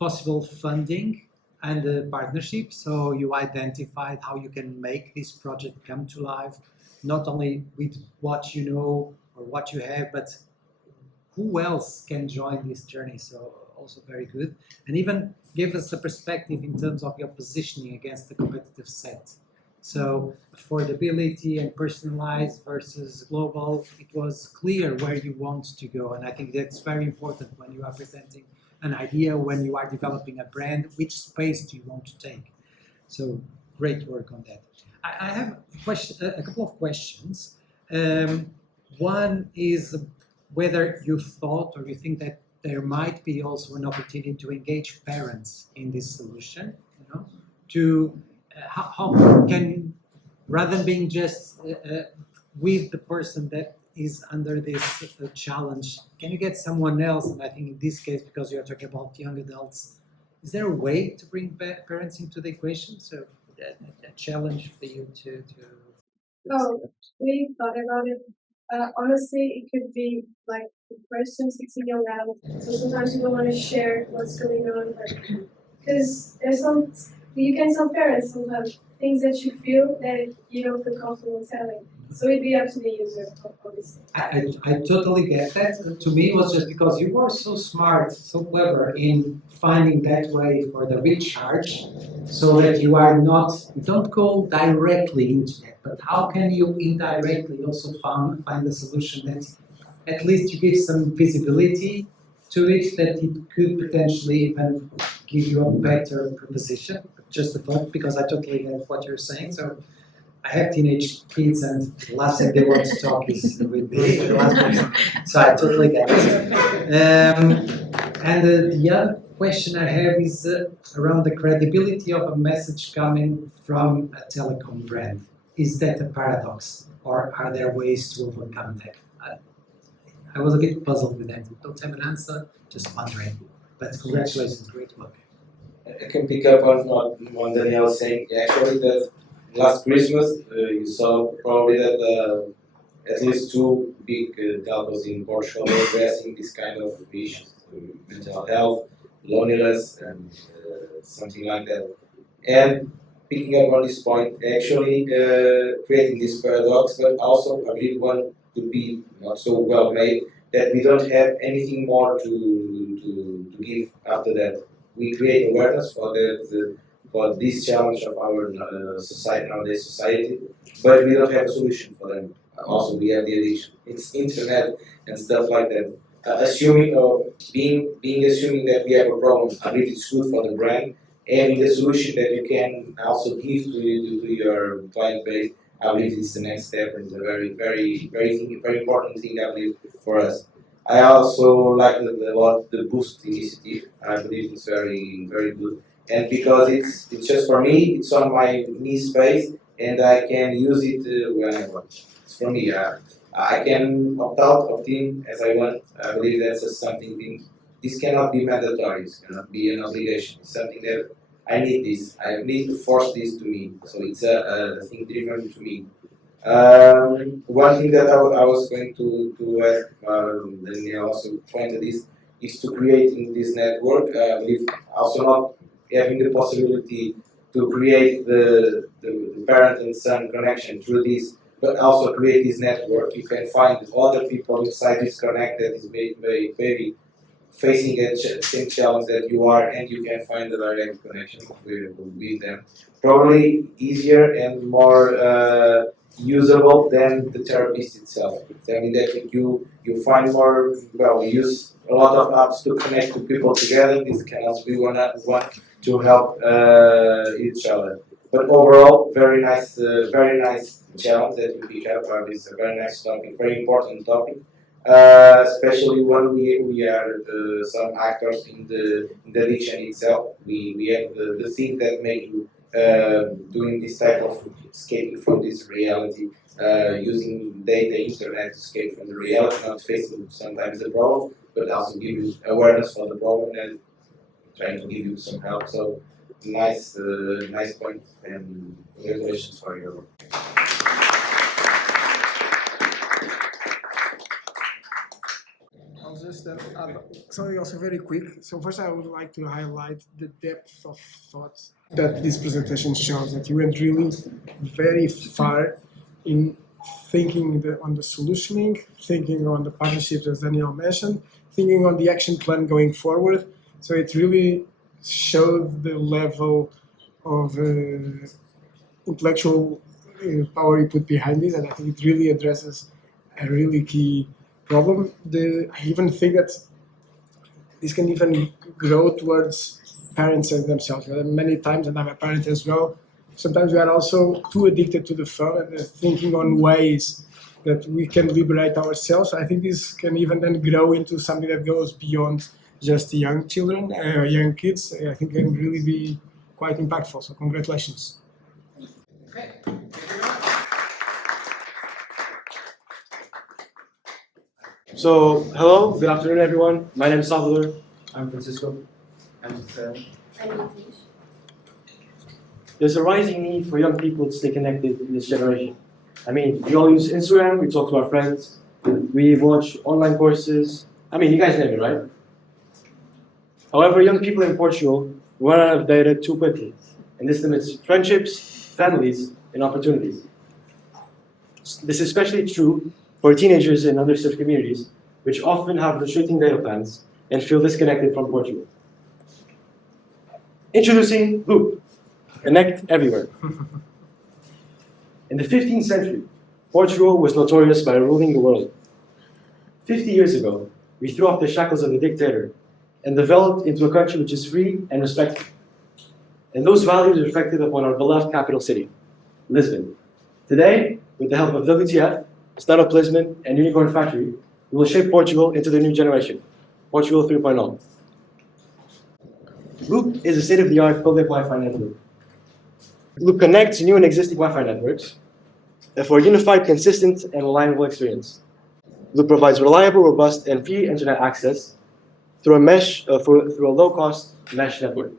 possible funding and the partnership, so you identified how you can make this project come to life, not only with what you know or what you have, but who else can join this journey. So also very good, and even give us a perspective in terms of your positioning against the competitive set. So affordability and personalized versus global, it was clear where you want to go, and I think that's very important when you are presenting an idea, when you are developing a brand, which space do you want to take? So great work on that. I have a couple of questions. One is whether you thought or you think that there might be also an opportunity to engage parents in this solution, to how can, rather than being just with the person that is under this challenge, can you get someone else? And I think in this case, because you're talking about young adults, is there a way to bring parents into the equation? So a challenge for you to Oh, we thought about it. Honestly, it could be like the person 16 years old. So sometimes you don't want to share what's going on, because there's some parents sometimes things that you feel that you don't feel comfortable telling. So it'd be up to the user, obviously. I totally get that. To me, it was just because you were so smart, so clever in finding that way for the recharge, so that you don't go directly into that, but how can you indirectly also find a solution that at least you give some visibility to it, that it could potentially even give you a better proposition. Just a thought, because I totally get what you're saying. So I have teenage kids, and the last thing they want to talk is with me. So I totally get it. And the other question I have is around the credibility of a message coming from a telecom brand. Is that a paradox, or are there ways to overcome that? I was a bit puzzled with that. Don't have an answer, just wondering. But congratulations, great work. I can pick up on what Danielle was saying. Actually, that last Christmas, you saw probably that at least two big telcos in Portugal were addressing this kind of issues, mental health, loneliness, and something like that. And picking up on this point, actually creating this paradox, but also I believe one could be not so well made, that we don't have anything more to give after that. We create awareness for that. For this challenge of our nowadays society, but we don't have a solution for them. Also, we have the addiction. It's internet and stuff like that. Assuming that we have a problem, I believe it's good for the brand. Having the solution that you can also give to your client base, I believe it's the next step, and a very important thing, I believe, for us. I also like a lot the Boost initiative. I believe it's very good. And because it's just for me, it's on my me space, and I can use it when I want. It's for me. I can opt out, opt in as I want. I believe that's something. This cannot be mandatory. It cannot be an obligation. It's something that I need this. I need to force this to me. So it's a thing driven to me. One thing that I was going to ask, and you also pointed this, is to creating this network. I believe also not having the possibility to create the parent and son connection through this, but also create this network. You can find other people inside this connect that is maybe facing the same challenge that you are, and you can find a direct connection with them. Probably easier and more usable than the therapist itself. I mean that you find more, well, we use a lot of apps to connect to people together. This can also be one to help each other. But overall, very nice challenge that you pick up. It's a very nice topic, very important topic. Especially when we are some actors in the addiction itself. We have the thing that make you doing this type of escaping from this reality, using data, internet to escape from the reality, not facing sometimes the problem, but also give you awareness for the problem and trying to give you some help. So nice point, and congratulations for your work. I'll just add something also very quick. So first I would like to highlight the depth of thought that this presentation shows, that you went really very far in thinking on the solutioning, thinking on the partnerships as Daniel mentioned, thinking on the action plan going forward. So it really showed the level of intellectual power you put behind this, and I think it really addresses a really key problem. I even think that this can even grow towards parents and themselves. Many times, and I'm a parent as well, sometimes we are also too addicted to the phone and thinking on ways that we can liberate ourselves. I think this can even then grow into something that goes beyond just young children, young kids. I think it can really be quite impactful. So congratulations. Okay. So, hello, good afternoon, everyone. My name is Salvador. I'm Francisco. I'm There's a rising need for young people to stay connected in this generation. I mean, we all use Instagram, we talk to our friends, we watch online courses. I mean, you guys name it, right? However, young people in Portugal run out of data too quickly, and this limits friendships, families, and opportunities. This is especially true for teenagers in underserved communities, which often have restricting data plans and feel disconnected from Portugal. Introducing Loop, Connect Everywhere. In the 15th century, Portugal was notorious by ruling the world. 50 years ago, we threw off the shackles of the dictator and developed into a country which is free and respectful. And those values reflected upon our beloved capital city, Lisbon. Today, with the help of WTF, Startup Lisbon, and Unicorn Factory, we will shape Portugal into the new generation, Portugal 3.0. Loop is a state-of-the-art public Wi-Fi network. Loop connects new and existing Wi-Fi networks for a unified, consistent, and reliable experience. Loop provides reliable, robust, and free internet access through a low-cost mesh network.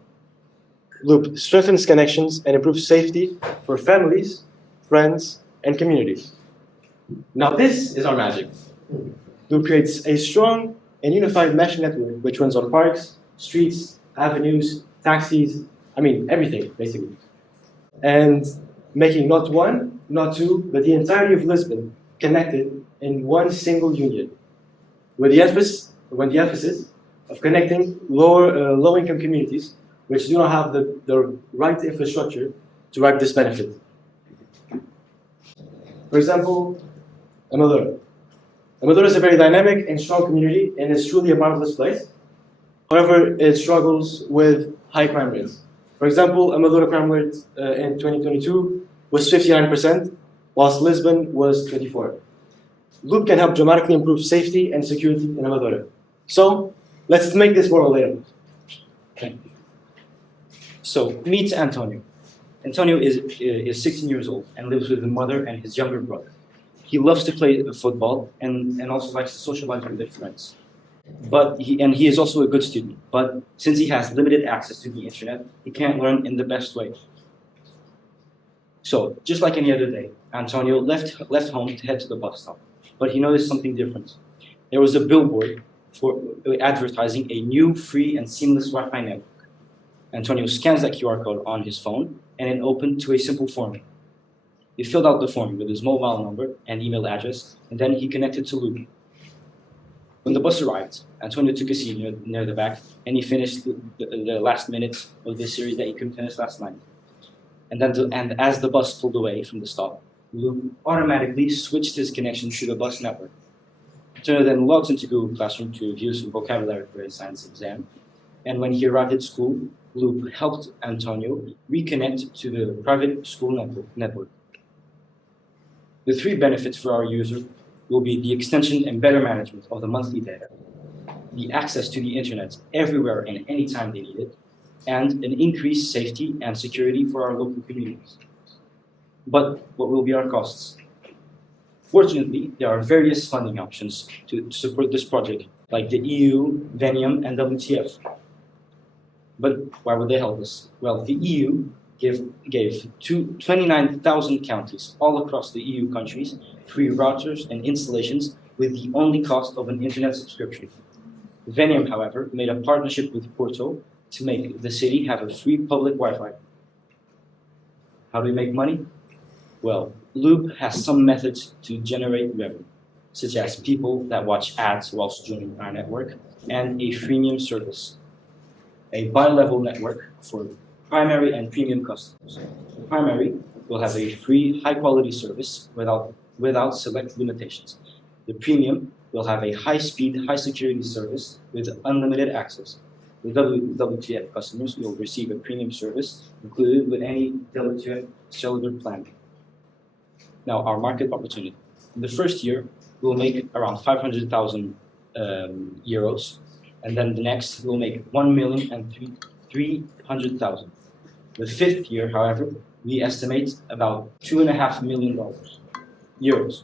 Loop strengthens connections and improves safety for families, friends, and communities. Now this is our magic. Loop creates a strong and unified mesh network which runs on parks, streets, avenues, taxis, I mean everything basically. And making not one, not two, but the entirety of Lisbon connected in one single union. With the emphasis of connecting low-income communities which do not have the right infrastructure to reap this benefit. For example, Amadora. Amadora is a very dynamic and strong community and is truly a marvelous place. However, it struggles with high crime rates. For example, Amadora crime rate in 2022 was 59%, whilst Lisbon was 24%. Loop can help dramatically improve safety and security in Amadora. So, let's make this more relatable. Okay. So, meet Antonio. Antonio is 16 years old and lives with his mother and his younger brother. He loves to play football and also likes to socialize with his friends. He is also a good student, but since he has limited access to the internet, he can't learn in the best way. So, just like any other day, Antonio left home to head to the bus stop, but he noticed something different. There was a billboard for advertising a new, free, and seamless Wi-Fi network. Antonio scans that QR code on his phone, and it opened to a simple form. He filled out the form with his mobile number and email address, and then he connected to Loop. When the bus arrived, Antonio took a seat near the back, and he finished the last minutes of this series that he couldn't finish last night. And as the bus pulled away from the stop, Luke automatically switched his connection to the bus network. Antonio then logs into Google Classroom to review some vocabulary for his science exam, and when he arrived at school, Luke helped Antonio reconnect to the private school network. The three benefits for our user will be the extension and better management of the monthly data, the access to the internet everywhere and anytime they need it, and an increased safety and security for our local communities. But what will be our costs? Fortunately, there are various funding options to support this project, like the EU, Venium, and WTF. But why would they help us? Well, the EU gave 29,000 counties all across the EU countries free routers and installations with the only cost of an internet subscription. Venium, however, made a partnership with Porto to make the city have a free public Wi-Fi. How do we make money? Well, Loop has some methods to generate revenue, such as people that watch ads whilst joining our network, and a freemium service, a bi-level network for primary and premium customers. The primary will have a free, high-quality service without select limitations. The premium will have a high-speed, high-security service with unlimited access. The WTF customers will receive a premium service included with any WTF cellular plan. Now, our market opportunity. In the first year, we'll make around 500,000 euros, and then the next we'll make 1,300,000. The fifth year, however, we estimate about $2.5 million euros.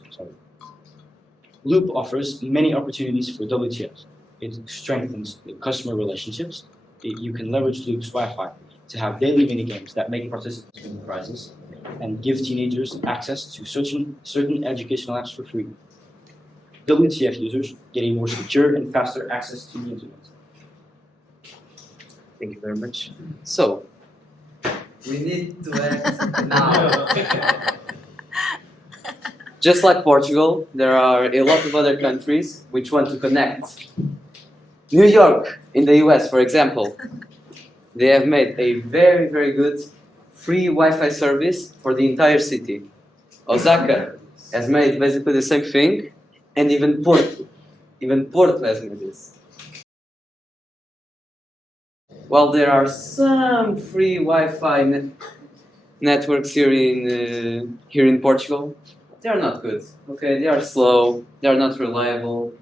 Loop offers many opportunities for WTF. It strengthens the customer relationships. You can leverage Loop's Wi-Fi to have daily mini-games that make participants win prizes and give teenagers access to certain educational apps for free. WTF users get a more secure and faster access to the internet. Thank you very much. So, we need to act now. Just like Portugal, there are a lot of other countries which want to connect. New York in the US, for example, they have made a very, very good free Wi-Fi service for the entire city. Osaka has made basically the same thing, and even Porto has made this. While there are some free Wi-Fi networks here in Portugal, they are not good. Okay, they are slow. They are not reliable.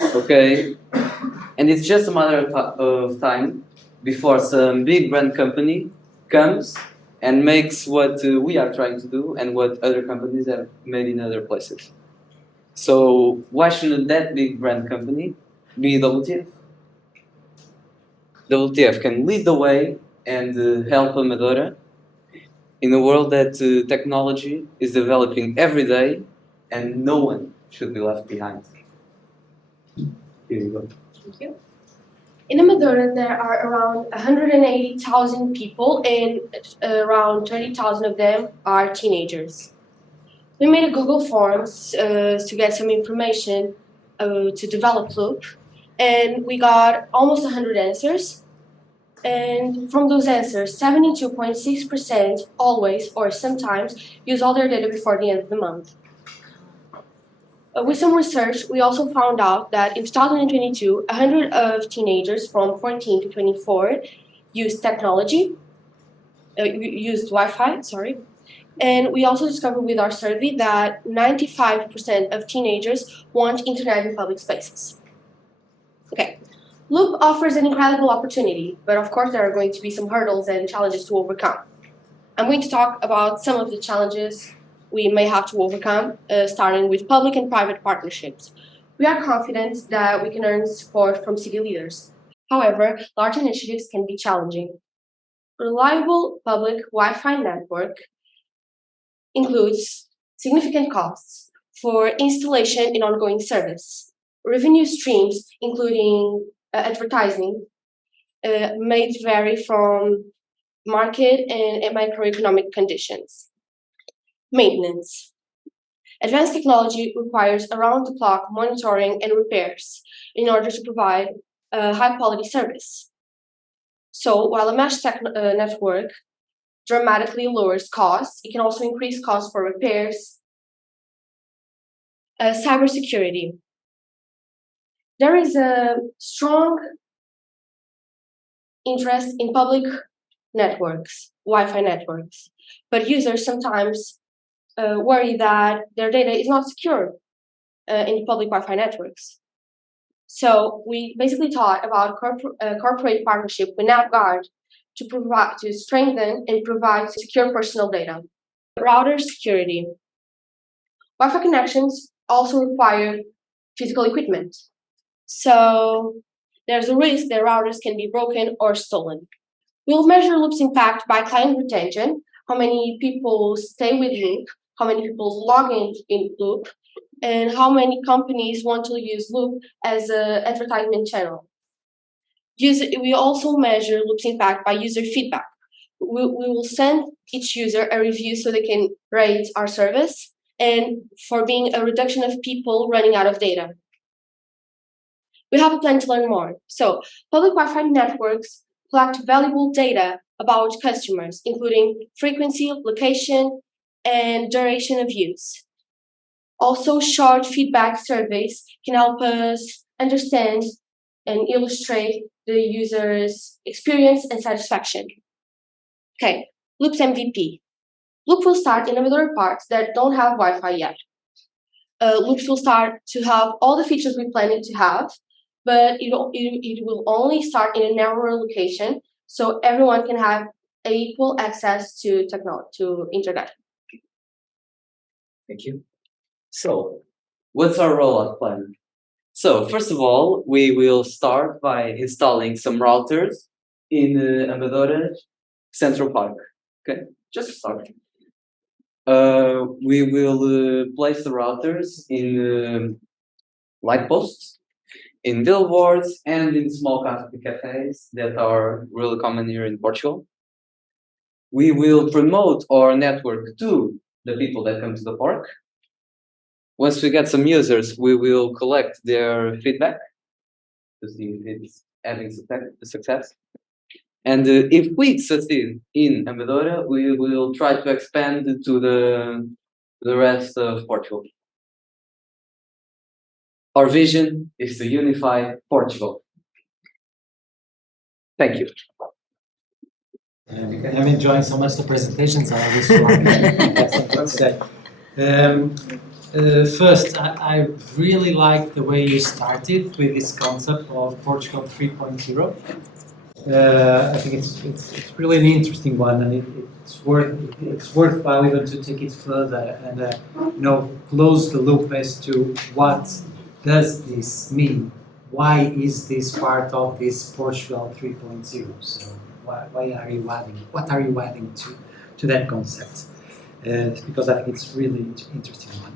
Okay, and it's just a matter of time before some big brand company comes and makes what we are trying to do and what other companies have made in other places. So why shouldn't that big brand company be WTF? WTF can lead the way and help Amadora in a world that technology is developing every day and no one should be left behind. Here you go. Thank you. In Amadora, there are around 180,000 people, and around 30,000 of them are teenagers. We made a Google Forms to get some information to develop Loop, and we got almost 100 answers. And from those answers, 72.6% always or sometimes use all their data before the end of the month. With some research, we also found out that in 2022, 100 of teenagers from 14 to 24 used Wi-Fi, And we also discovered with our survey that 95% of teenagers want internet in public spaces. Okay, Loop offers an incredible opportunity, but of course there are going to be some hurdles and challenges to overcome. I'm going to talk about some of the challenges we may have to overcome, starting with public and private partnerships. We are confident that we can earn support from city leaders. However, large initiatives can be challenging. Reliable public Wi-Fi network includes significant costs for installation and ongoing service. Revenue streams, including advertising, may vary from market and macroeconomic conditions. Maintenance. Advanced technology requires around-the-clock monitoring and repairs. in order to provide a high quality service. So while a mesh network dramatically lowers costs, it can also increase costs for repairs. Cybersecurity. There is a strong interest in public networks, Wi-Fi networks, but users sometimes worry that their data is not secure in public Wi-Fi networks. So we basically thought about corporate partnership with NavGuard to strengthen and provide secure personal data. Router security. Wi-Fi connections also require physical equipment. So there's a risk that routers can be broken or stolen. We'll measure Loop's impact by client retention, how many people stay with Loop, how many people log in Loop, and how many companies want to use Loop as an advertisement channel. We also measure Loop's impact by user feedback. We will send each user a review so they can rate our service and for being a reduction of people running out of data. We have a plan to learn more. So public Wi-Fi networks collect valuable data about customers, including frequency, location, and duration of use. Also, short feedback surveys can help us understand and illustrate the user's experience and satisfaction. Okay, Loop's MVP. Loop will start in other parts that don't have Wi-Fi yet. Loops will start to have all the features we plan it to have, but it will only start in a narrower location, so everyone can have equal access to internet. Thank you. So, what's our rollout plan? So, first of all, we will start by installing some routers in Amadora Central Park. Okay, just start. We will place the routers in light posts, in billboards, and in small cafes that are really common here in Portugal. We will promote our network to the people that come to the park. Once we get some users, we will collect their feedback to see if it's having success. And if we succeed in Amadora, we will try to expand to the rest of Portugal. Our vision is to unify Portugal. Thank you. I'm enjoying so much the presentations. I always have something to say. First, I really like the way you started with this concept of Portugal 3.0. I think it's really an interesting one, and it's worthwhile even to take it further and close the loop as to what does this mean. Why is this part of this Portugal 3.0? So why are you adding? What are you adding to that concept? Because I think it's really interesting one.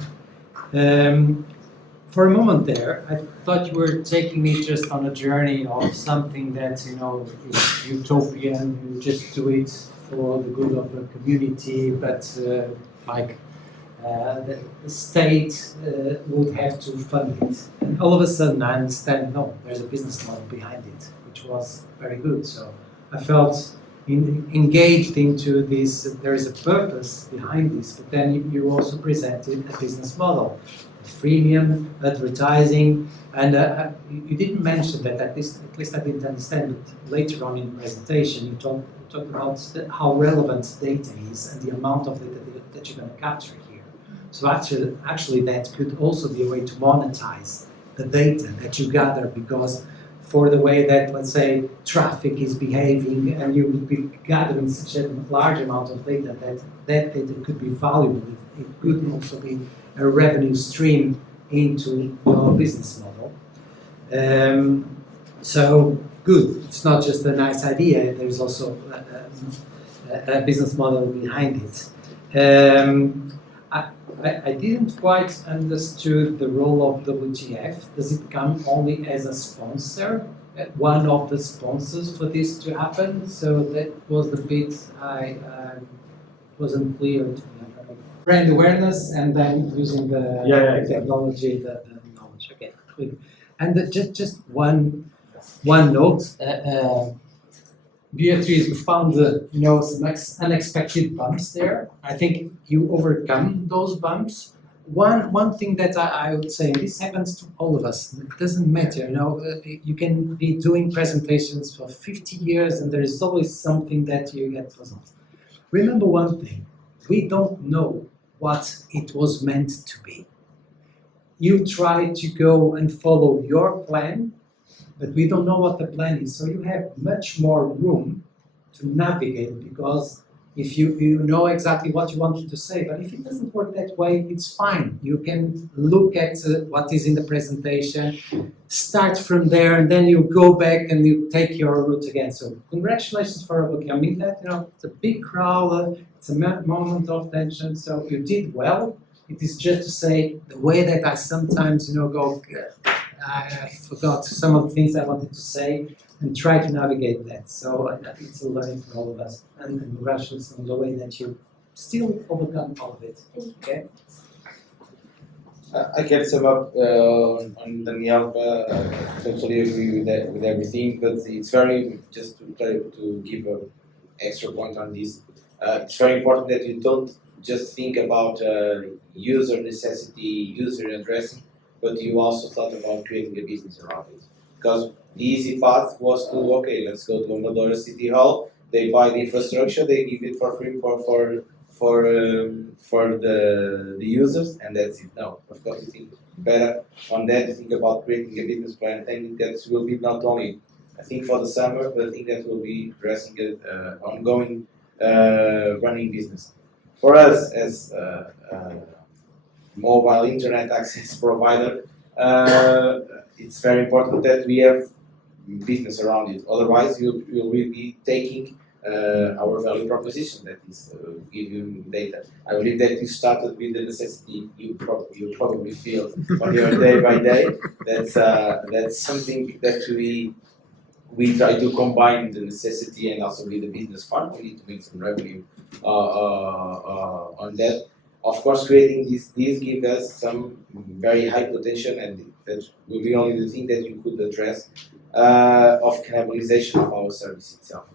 For a moment there, I thought you were taking me just on a journey of something that is utopian. You just do it for the good of the community, but the state would have to fund it. And all of a sudden, I understand no, there's a business model behind it, which was very good. So I felt engaged into this. There is a purpose behind this, but then you also presented a business model. Freemium, advertising, and you didn't mention that, at least I didn't understand, but later on in the presentation you talked about how relevant data is and the amount of data that you're going to capture here. So actually that could also be a way to monetize the data that you gather, because for the way that, let's say, traffic is behaving, and you would be gathering such a large amount of data that data could be valuable. It could also be a revenue stream into your business model. So good. It's not just a nice idea. There's also a business model behind it. I didn't quite understood the role of WTF. Does it come only as a sponsor, one of the sponsors for this to happen? So that was the bit I wasn't clear to me. Brand awareness and then using the technology, the knowledge. Okay, good. And just one note, Beatrice, you found some unexpected bumps there. I think you overcome those bumps. One thing that I would say, and this happens to all of us, it doesn't matter, you can be doing presentations for 50 years and there is always something that you get puzzled. Remember one thing, we don't know what it was meant to be. You try to go and follow your plan, but we don't know what the plan is. So you have much more room to navigate, because if you know exactly what you wanted to say, but if it doesn't work that way, it's fine. You can look at what is in the presentation, start from there, and then you go back and you take your route again. So congratulations for overcoming that. It's a big crowd, it's a moment of tension, so you did well. It is just to say the way that I sometimes, go, I forgot some of the things I wanted to say, and try to navigate that. So I think it's a learning for all of us. And congratulations on the way that you still overcome all of it. Okay? I can sum up on Danielle. Totally agree with everything, but it's very, just to try to give an extra point on this, it's very important that you don't just think about user necessity, user addressing, but you also thought about creating a business around it. Because the easy path was to, okay, let's go to Amadora City Hall, they buy the infrastructure, they give it for free for the users, and that's it. No, of course, you think better on that, to think about creating a business plan. I think that will be not only, I think, for the summer, but I think that will be addressing an ongoing running business. For us, as mobile internet access provider, it's very important that we have business around it. Otherwise, you will be taking our value proposition, that is give you data. I believe that you started with the necessity you probably feel on your day by day. That's something that we try to combine, the necessity and also with the business part. We need to make some revenue on that. Of course, creating these give us some very high potential, and that will be only the thing that you could address of cannibalization of our service itself.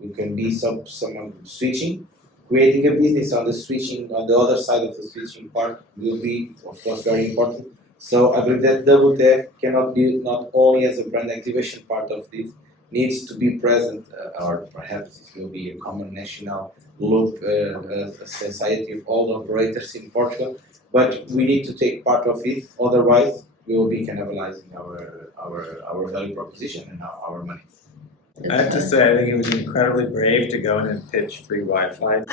We can be someone switching, creating a business on the switching, on the other side of the switching part will be, of course, very important. So I believe that WTF cannot be not only as a brand activation part of this, needs to be present, or perhaps it will be a common national loop, a society of all operators in Portugal, but we need to take part of it, otherwise we will be cannibalizing our value proposition and our money. I have to say, I think it was incredibly brave to go in and pitch free Wi-Fi.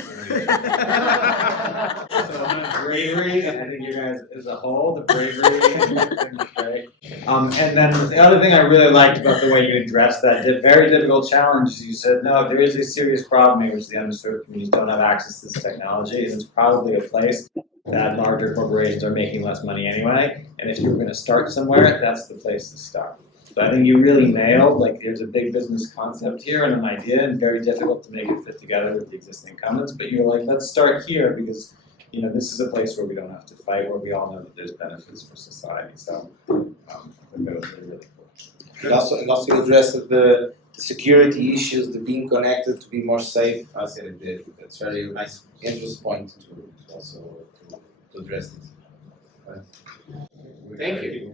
So bravery, I think you guys as a whole, the bravery is great. And then the other thing I really liked about the way you addressed that very difficult challenge is you said, no, there is a serious problem here, which the underserved communities don't have access to this technology, and it's probably a place that larger corporations are making less money anyway, and if you're going to start somewhere, that's the place to start. So I think you really nailed, like, there's a big business concept here and an idea, and very difficult to make it fit together with the existing incumbents, but you're like, let's start here because, this is a place where we don't have to fight, where we all know that there's benefits for society. So I think that was really cool. And also address the security issues, the being connected to be more safe. I said that's very nice interest point to also to address this. Thank you.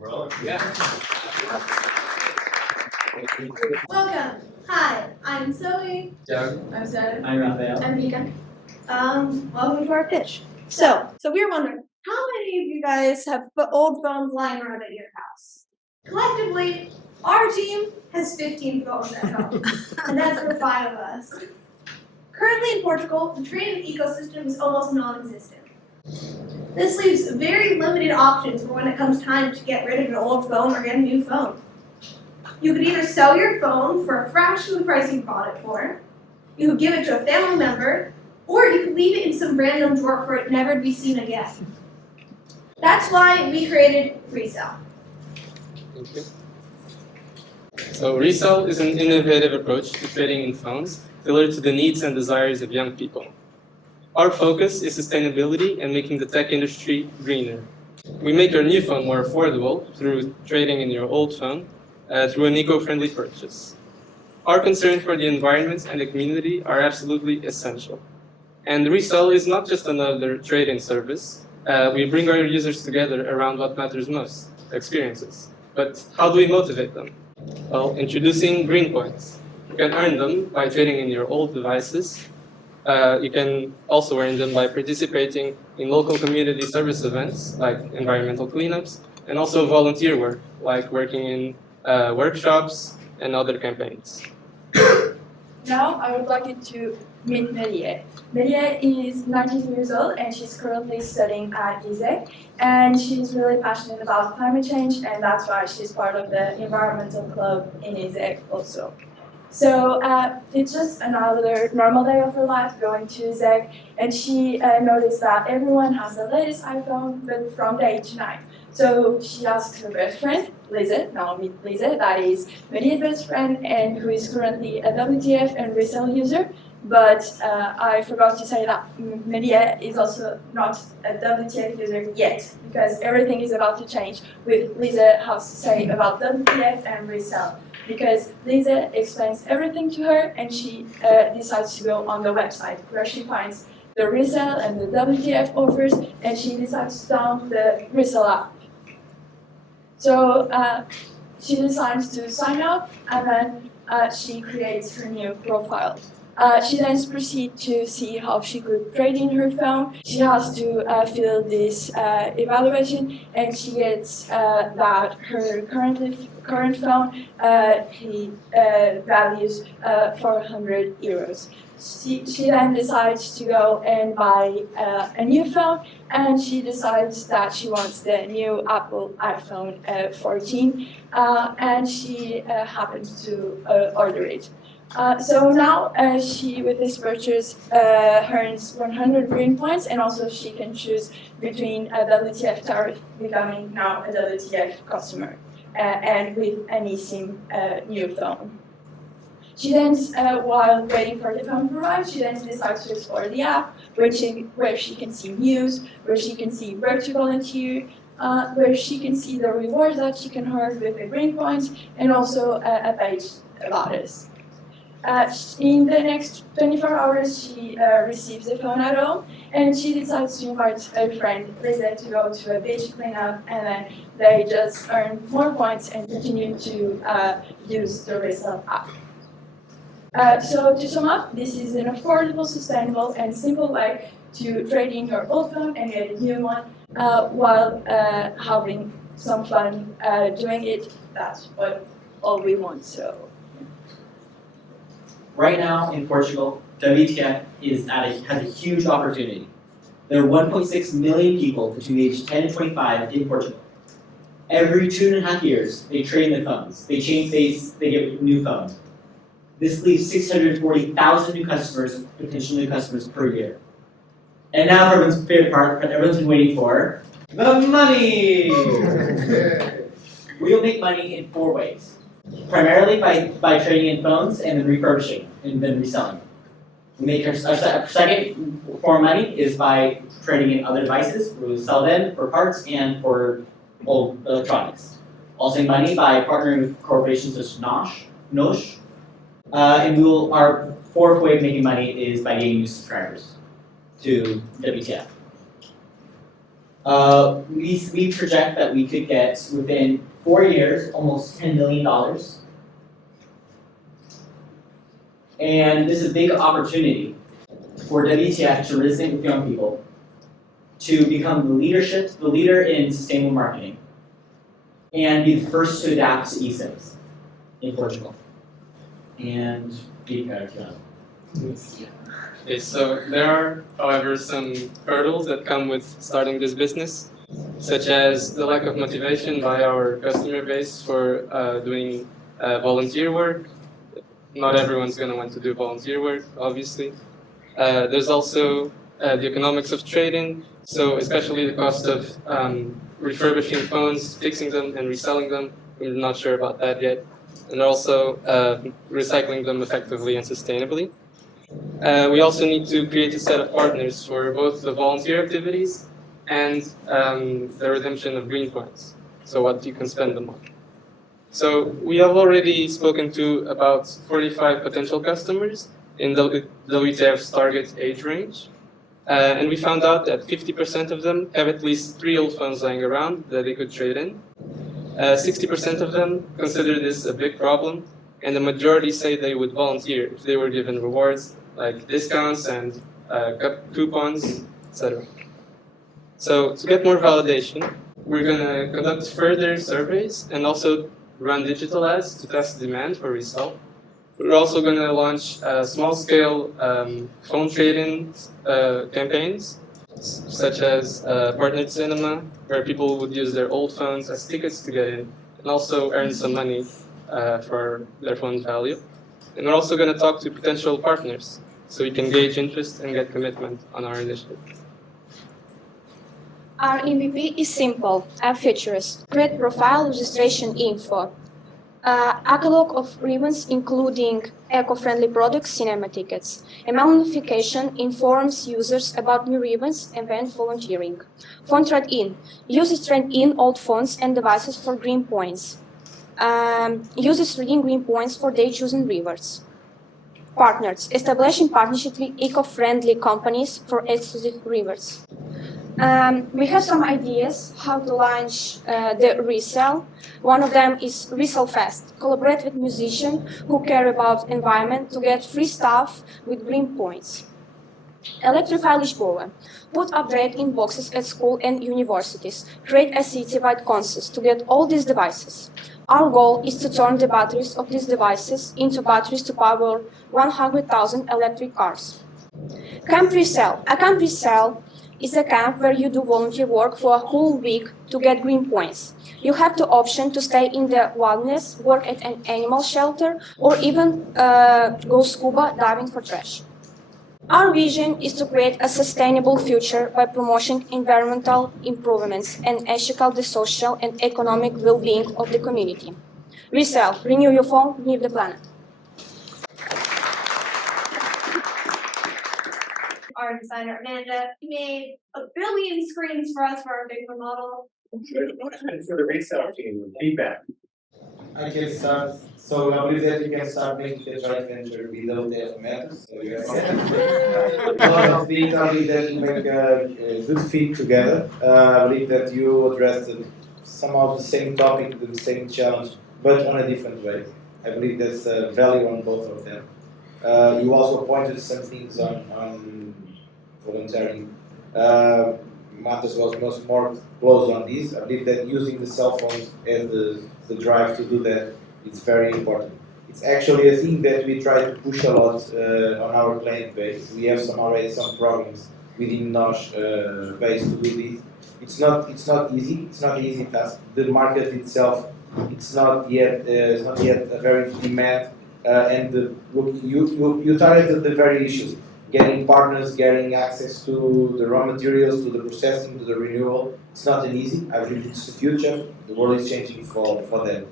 Welcome. Hi, I'm Zoe. Doug. I'm Zoe. I'm Raphael. I'm Vika. Welcome to our pitch. So we were wondering, how many of you guys have old phones lying around at your house? Collectively, our team has 15 phones at home, and that's for 5 of us. Currently in Portugal, the trade-in ecosystem is almost non-existent. This leaves very limited options for when it comes time to get rid of an old phone or get a new phone. You could either sell your phone for a fraction of the price you bought it for, you could give it to a family member, or you could leave it in some random drawer for it never to be seen again. That's why we created Resell. Thank you. So Resell is an innovative approach to trading in phones tailored to the needs and desires of young people. Our focus is sustainability and making the tech industry greener. We make your new phone more affordable through trading in your old phone through an eco-friendly purchase. Our concern for the environment and the community are absolutely essential. And Resell is not just another trade-in service. We bring our users together around what matters most, experiences. But how do we motivate them? Well, introducing green points. You can earn them by trading in your old devices. You can also earn them by participating in local community service events like environmental cleanups, and also volunteer work like working in workshops and other campaigns. Now I would like you to meet Melie. Melie is 19 years old and she's currently studying at ISEC, and she's really passionate about climate change, and that's why she's part of the environmental club in ISEC also. So it's just another normal day of her life going to ISEC, and she noticed that everyone has the latest iPhone, but from day to night. So she asked her best friend, Lise, now meet Lise, that is Melie's best friend and who is currently a WTF and Resell user. But I forgot to say that Melie is also not a WTF user yet, because everything is about to change with Lise has to say about WTF and Resell. Because Lise explains everything to her and she decides to go on the website where she finds the Resell and the WTF offers, and she decides to download the Resell app. So she decides to sign up, and then she creates her new profile. She then proceeds to see how she could trade in her phone. She has to fill this evaluation, and she gets that her current phone he values 400 euros. She then decides to go and buy a new phone, and she decides that she wants the new Apple iPhone 14, and she happens to order it. So now she, with this purchase, earns 100 green points, and also she can choose between a WTF tariff, becoming now a WTF customer, and with an eSIM new phone. She then, while waiting for the phone to arrive, she then decides to explore the app, where she can see news, where she can see where to volunteer, where she can see the rewards that she can earn with the green points, and also a page about us. In the next 24 hours, she receives the phone at home, and she decides to invite her friend Lisa to go to a beach cleanup, and then they just earn more points and continue to use the Resell app. So to sum up, this is an affordable, sustainable, and simple way to trade in your old phone and get a new one while having some fun doing it. That's what all we want. So. Right now in Portugal, WTF has a huge opportunity. There are 1.6 million people between the ages 10 and 25 in Portugal. Every 2.5 years, they trade in their phones. They change face, they get a new phone. This leaves 640,000 new customers, potential new customers per year. And now for everyone's favorite part that everyone's been waiting for, the money! We will make money in 4 ways. Primarily by trading in phones and then refurbishing and then reselling. We make our second form of money is by trading in other devices. We sell them for parts and for old electronics. Also make money by partnering with corporations such as Nosh. And our fourth way of making money is by getting new subscribers to WTF. We project that we could get within 4 years almost $10 million. And this is a big opportunity for WTF to resonate with young people, to become the leader in sustainable marketing, and be the first to adapt to eSIMs in Portugal. And be proud of you. Okay, so there are, however, some hurdles that come with starting this business, such as the lack of motivation by our customer base for doing volunteer work. Not everyone's going to want to do volunteer work, obviously. There's also the economics of trading, so especially the cost of refurbishing phones, fixing them, and reselling them. We're not sure about that yet. And also recycling them effectively and sustainably. We also need to create a set of partners for both the volunteer activities and the redemption of green points, so what you can spend them on. So we have already spoken to about 45 potential customers in WTF's target age range, and we found out that 50% of them have at least 3 old phones lying around that they could trade in. 60% of them consider this a big problem, and the majority say they would volunteer if they were given rewards like discounts and coupons, etc. So to get more validation, we're going to conduct further surveys and also run digital ads to test demand for resale. We're also going to launch small-scale phone trade-in campaigns, such as partnered cinema, where people would use their old phones as tickets to get in and also earn some money for their phone value. And we're also going to talk to potential partners so we can gauge interest and get commitment on our initiative. Our MVP is simple and features. Create profile registration info. A catalog of ribbons including eco-friendly products, cinema tickets. Email notification informs users about new ribbons and event volunteering. Phone trade-in. Users trade in old phones and devices for green points. Users redeem green points for their chosen rewards. Partners. Establishing partnerships with eco-friendly companies for exclusive rewards. We have some ideas how to launch the resale. One of them is Resale Fest. Collaborate with musicians who care about environment to get free stuff with green points. Electrify Lisbon. Put upgrade in boxes at school and universities. Create a city-wide consensus to get all these devices. Our goal is to turn the batteries of these devices into batteries to power 100,000 electric cars. Camp Resale. A camp resale is a camp where you do volunteer work for a whole week to get green points. You have the option to stay in the wilderness, work at an animal shelter, or even go scuba diving for trash. Our vision is to create a sustainable future by promoting environmental improvements and ethical the social and economic well-being of the community. Resell, renew your phone, renew the planet. Our designer Amanda made 1 billion screens for us for our Bitcoin model. For the resale team, feedback. I can start. So I believe that you can start making the joint venture with WTF Matters. So you have a lot of things. I believe that you make a good fit together. I believe that you addressed somehow the same topic, the same challenge, but on a different way. I believe there's value on both of them. You also pointed some things on volunteering. Matters was much more close on this. I believe that using the cell phones as the drive to do that is very important. It's actually a thing that we try to push a lot on our client base. We have already some programs within NOSH base to do this. It's not easy. It's not an easy task. The market itself, it's not yet a very demand. You targeted the very issues. Getting partners, getting access to the raw materials, to the processing, to the renewal. It's not an easy. I believe it's the future. The world is changing for them.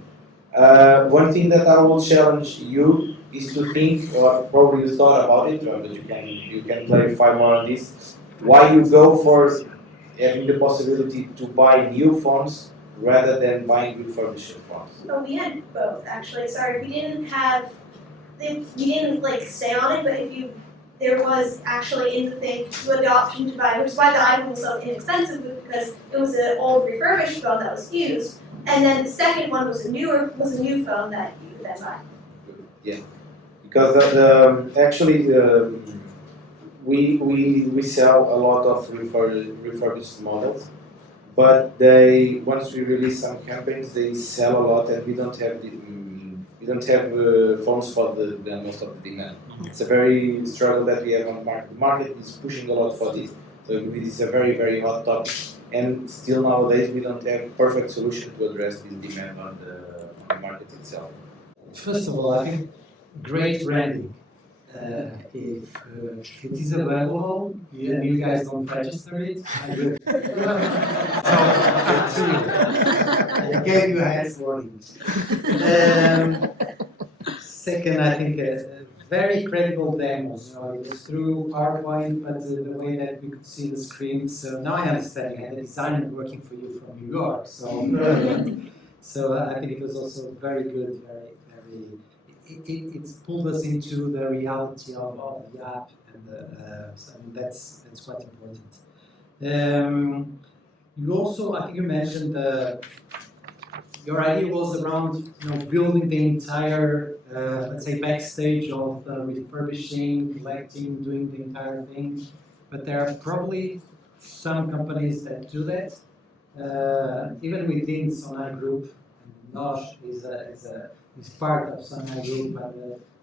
One thing that I will challenge you is to think, or probably you thought about it, but you can clarify more on this. Why you go for having the possibility to buy new phones rather than buying refurbished phones? So we had both actually. Sorry, we didn't like stay on it, but there was actually in the thing the option to buy, which is why the iPhone was so inexpensive, because it was an old refurbished phone that was used, and then the second one was a new phone that you could then buy. Yeah, because we sell a lot of refurbished models, but once we release some campaigns, they sell a lot, and we don't have phones for the most of the demand. It's a very struggle that we have on the market. The market is pushing a lot for this, so it is a very, very hot topic. And still nowadays we don't have a perfect solution to address this demand on the market itself. First of all, I think great branding. If it is available and you guys don't register it, I will. I gave you a head warning. Second, I think a very credible demos. It was through PowerPoint, but the way that we could see the screen. So now I understand you had a designer working for you from New York. So so I think it was also very good, very. It's pulled us into the reality of the app, and so I mean, that's quite important. You also, I think you mentioned your idea was around building the entire let's say backstage of refurbishing, collecting, doing the entire thing. But there are probably some companies that do that. Even within Sonai Group, Nosh is part of Sonai Group, and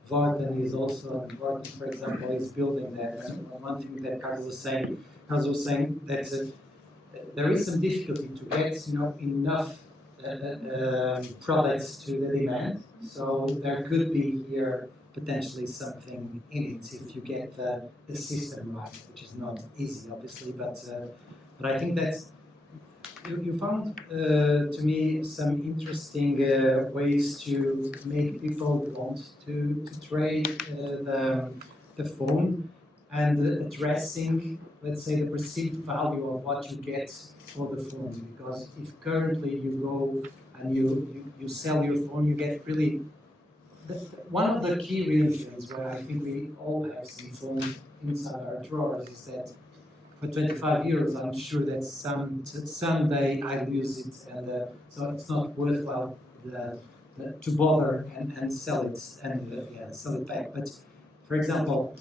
Vorten is also, Vorten, for example, is building that. And one thing that Carlos was saying that there is some difficulty to get enough products to the demand. So there could be here potentially something in it if you get the system right, which is not easy, obviously. But I think that you found to me some interesting ways to make people want to trade the phone, and addressing, let's say, the perceived value of what you get for the phone. Because if currently you go and you sell your phone, you get really. One of the key reasons where I think we all have some phones inside our drawers is that for 25 years, I'm sure that someday I'll use it, and so it's not worthwhile to bother and sell it and sell it back. But for example,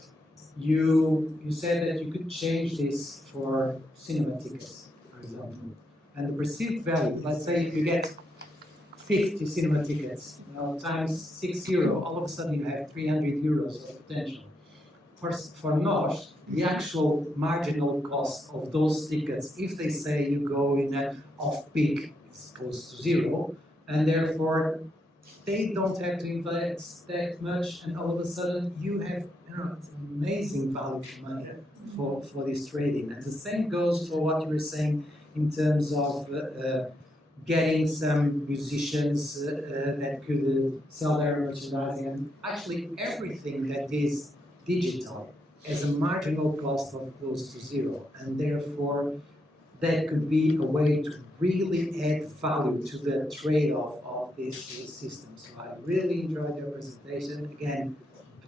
you said that you could change this for cinema tickets, for example, and the perceived value. Let's say you get 50 cinema tickets, times 6 euro. All of a sudden, you have 300 euros of potential. For Nosh, the actual marginal cost of those tickets, if they say you go in an off-peak, is close to zero, and therefore they don't have to invest that much, and all of a sudden you have it's an amazing value for money for this trading. And the same goes for what you were saying in terms of getting some musicians that could sell their merchandising, and actually everything that is digital as a marginal cost of close to zero, and therefore that could be a way to really add value to the trade-off of this system. So I really enjoyed your presentation. Again,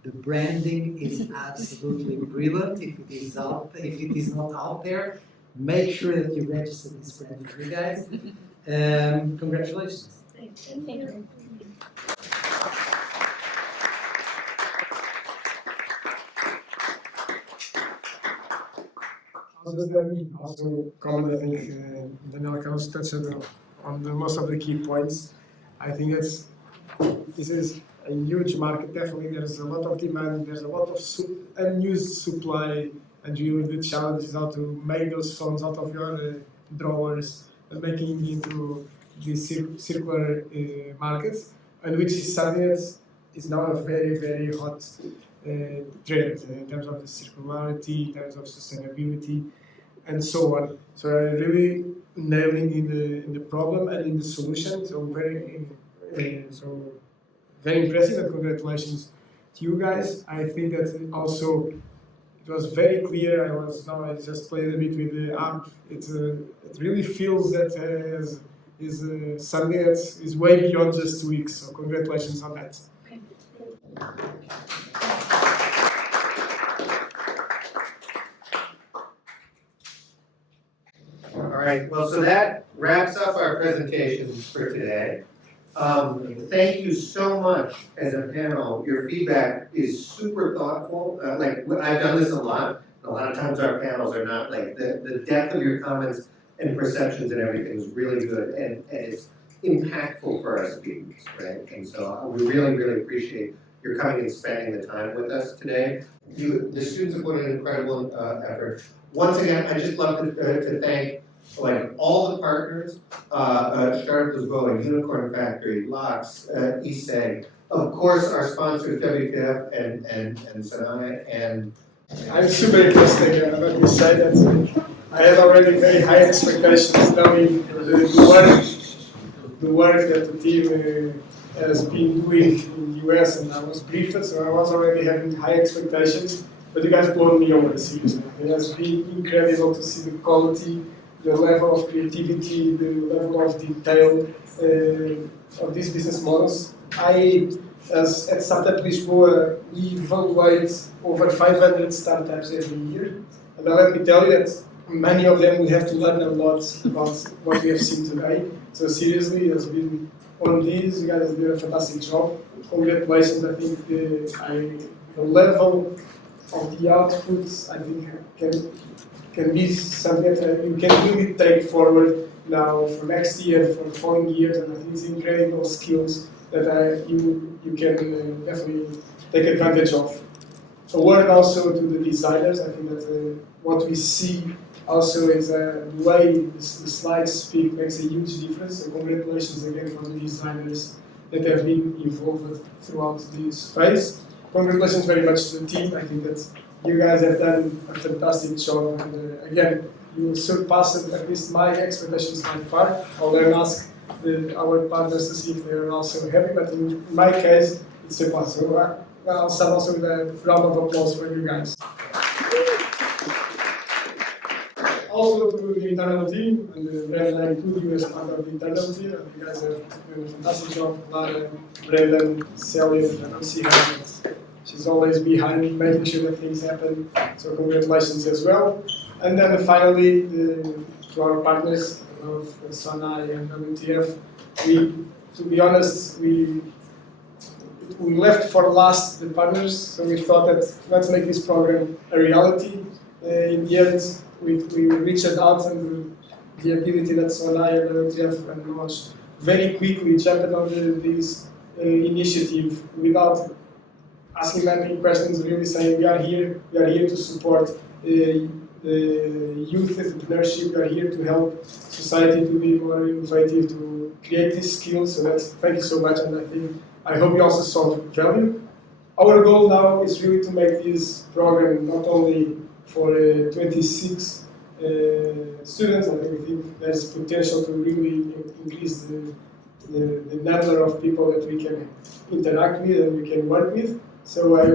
the branding is absolutely brilliant. If it is not out there, make sure that you register this brand for you guys. Congratulations. Thank you. Also comment, I think Daniel Carlos touched on most of the key points. I think this is a huge market. Definitely, there's a lot of demand. There's a lot of unused supply, and really the challenge is how to make those phones out of your drawers and making it into these circular markets, and which is something that is now a very, very hot trend in terms of the circularity, in terms of sustainability, and so on. So really nailing in the problem and in the solution. So very impressive, and congratulations to you guys. I think that also it was very clear. I just played a bit with the app. It really feels that is something that is way beyond just 2 weeks. So congratulations on that. All right, well, so that wraps up our presentations for today. Thank you so much as a panel. Your feedback is super thoughtful. I've done this a lot. A lot of times our panels are not the depth of your comments and perceptions and everything is really good, and it's impactful for our students, right? And so we really, really appreciate your coming and spending the time with us today. The students have put in an incredible effort. Once again, I just love to thank all the partners, Startup Lisbon, Unicorn Factory, Lux, ESEG, of course our sponsors WTF and Sonai, and I'm super interested. Let me say that I have already very high expectations knowing the work that the team has been doing in the US, and I was briefed, so I was already having high expectations. But you guys blown me away, seriously. It has been incredible to see the quality, the level of creativity, the level of detail of these business models. As at Startup Lisboa, we evaluate over 500 startups every year. And let me tell you that many of them will have to learn a lot about what we have seen today. So seriously, it has been on these, you guys did a fantastic job. Congratulations, I think the level of the outputs, I think, can be something that you can really take forward now for next year, for the following years, and I think it's incredible skills that you can definitely take advantage of. A word also to the designers. I think that what we see also is the way the slides speak makes a huge difference. So congratulations again for the designers that have been involved throughout this phase. Congratulations very much to the team. I think that you guys have done a fantastic job. And again, you surpassed at least my expectations by far. I'll then ask our partners to see if they're also happy, but in my case, it's surpassed. So I'll start also with a round of applause for you guys. Also to the internal team, and Brandon, I include you as part of the internal team. You guys have done a fantastic job. Lara, Brandon, Celia, I don't see her, but she's always behind, making sure that things happen. So congratulations as well. And then finally, to our partners of Sonai and WTF, to be honest, we left for last the partners, so we thought that let's make this program a reality. In the end, we reached out, and the ability that Sonai and WTF and Mosh very quickly jumped on this initiative without asking many questions, really saying we are here to support the youth entrepreneurship, we are here to help society to be more innovative, to create these skills. So thank you so much, and I hope you also saw value. Our goal now is really to make this program not only for 26 students, and we think there's potential to really increase the number of people that we can interact with and we can work with. So I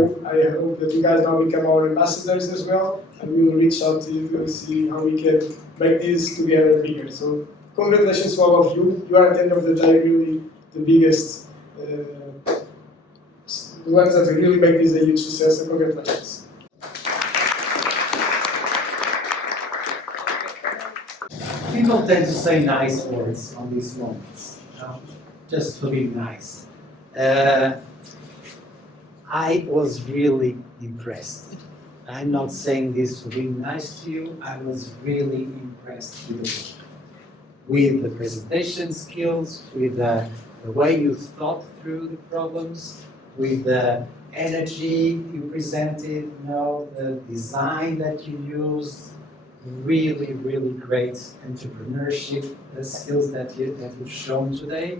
hope that you guys now become our ambassadors as well, and we will reach out to you to see how we can make this together bigger. So congratulations to all of you. You are at the end of the day really the biggest, the ones that really make this a huge success, so congratulations. People tend to say nice words on these moments, just for being nice. I was really impressed. I'm not saying this for being nice to you. I was really impressed with the presentation skills, with the way you thought through the problems, with the energy you presented, the design that you used. Really, really great entrepreneurship skills that you've shown today.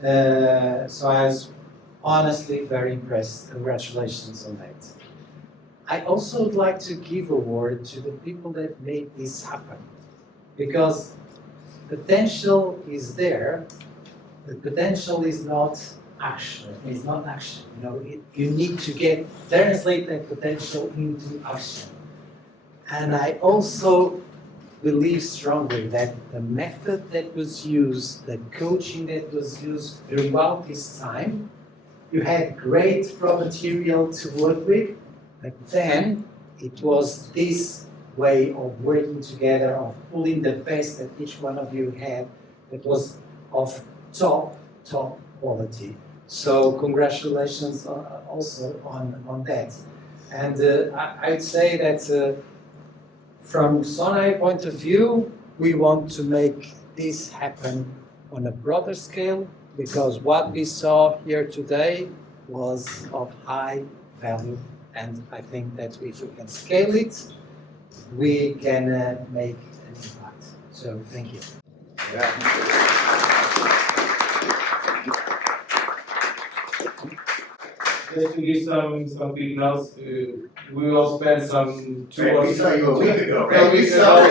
So I was honestly very impressed. Congratulations on that. I also would like to give a word to the people that made this happen, because potential is there. The potential is not action. It's not action. You need to translate that potential into action. And I also believe strongly that the method that was used, the coaching that was used throughout this time, you had great raw material to work with, but then it was this way of working together, of pulling the best that each one of you had, that was of top quality. So congratulations also on that. And I'd say that from Sonai point of view, we want to make this happen on a broader scale, because what we saw here today was of high value, and I think that if we can scale it, we can make an impact. So thank you. just to give some quick notes, we will spend some We saw you a week ago, Yeah, right? we saw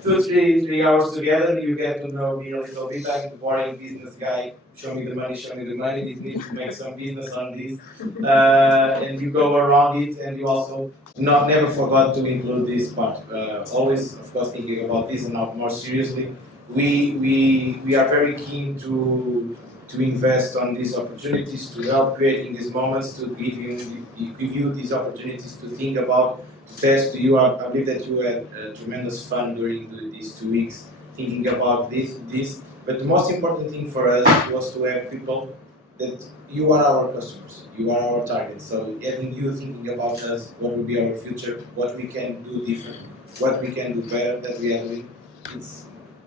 3 hours together. You get to know me a little bit. I'm the boring business guy. Show me the money, show me the money. This needs to make some business on this. And you go around it, and you also never forgot to include this part. Always, of course, thinking about this and not more seriously. We are very keen to invest on these opportunities, to help creating these moments, to give you these opportunities to think about, to test you. I believe that you had tremendous fun during these 2 weeks thinking about this. But the most important thing for us was to have people that you are our customers, you are our target. So having you thinking about us, what will be our future, what we can do different, what we can do better that we are doing,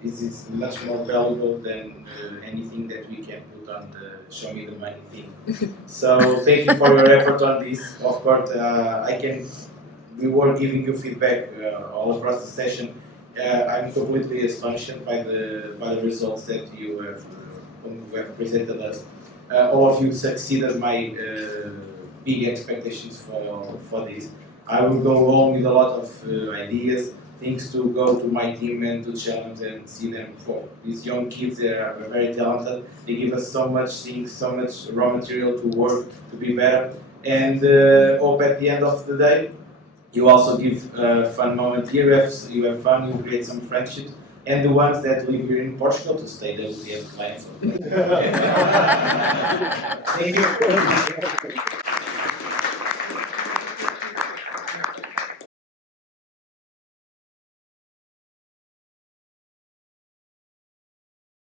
it's much more valuable than anything that we can put on the show me the money thing. So thank you for your effort on this. Of course, we were giving you feedback all across the session. I'm completely astonished by the results that you have presented us. All of you succeeded my big expectations for this. I will go home with a lot of ideas, things to go to my team and to challenge and see them. For these young kids, they are very talented. They give us so much things, so much raw material to work to be better. And hope at the end of the day, you also give a fun moment here. You have fun. You create some friendships. And the ones that live here in Portugal to stay there with the clients. Thank you.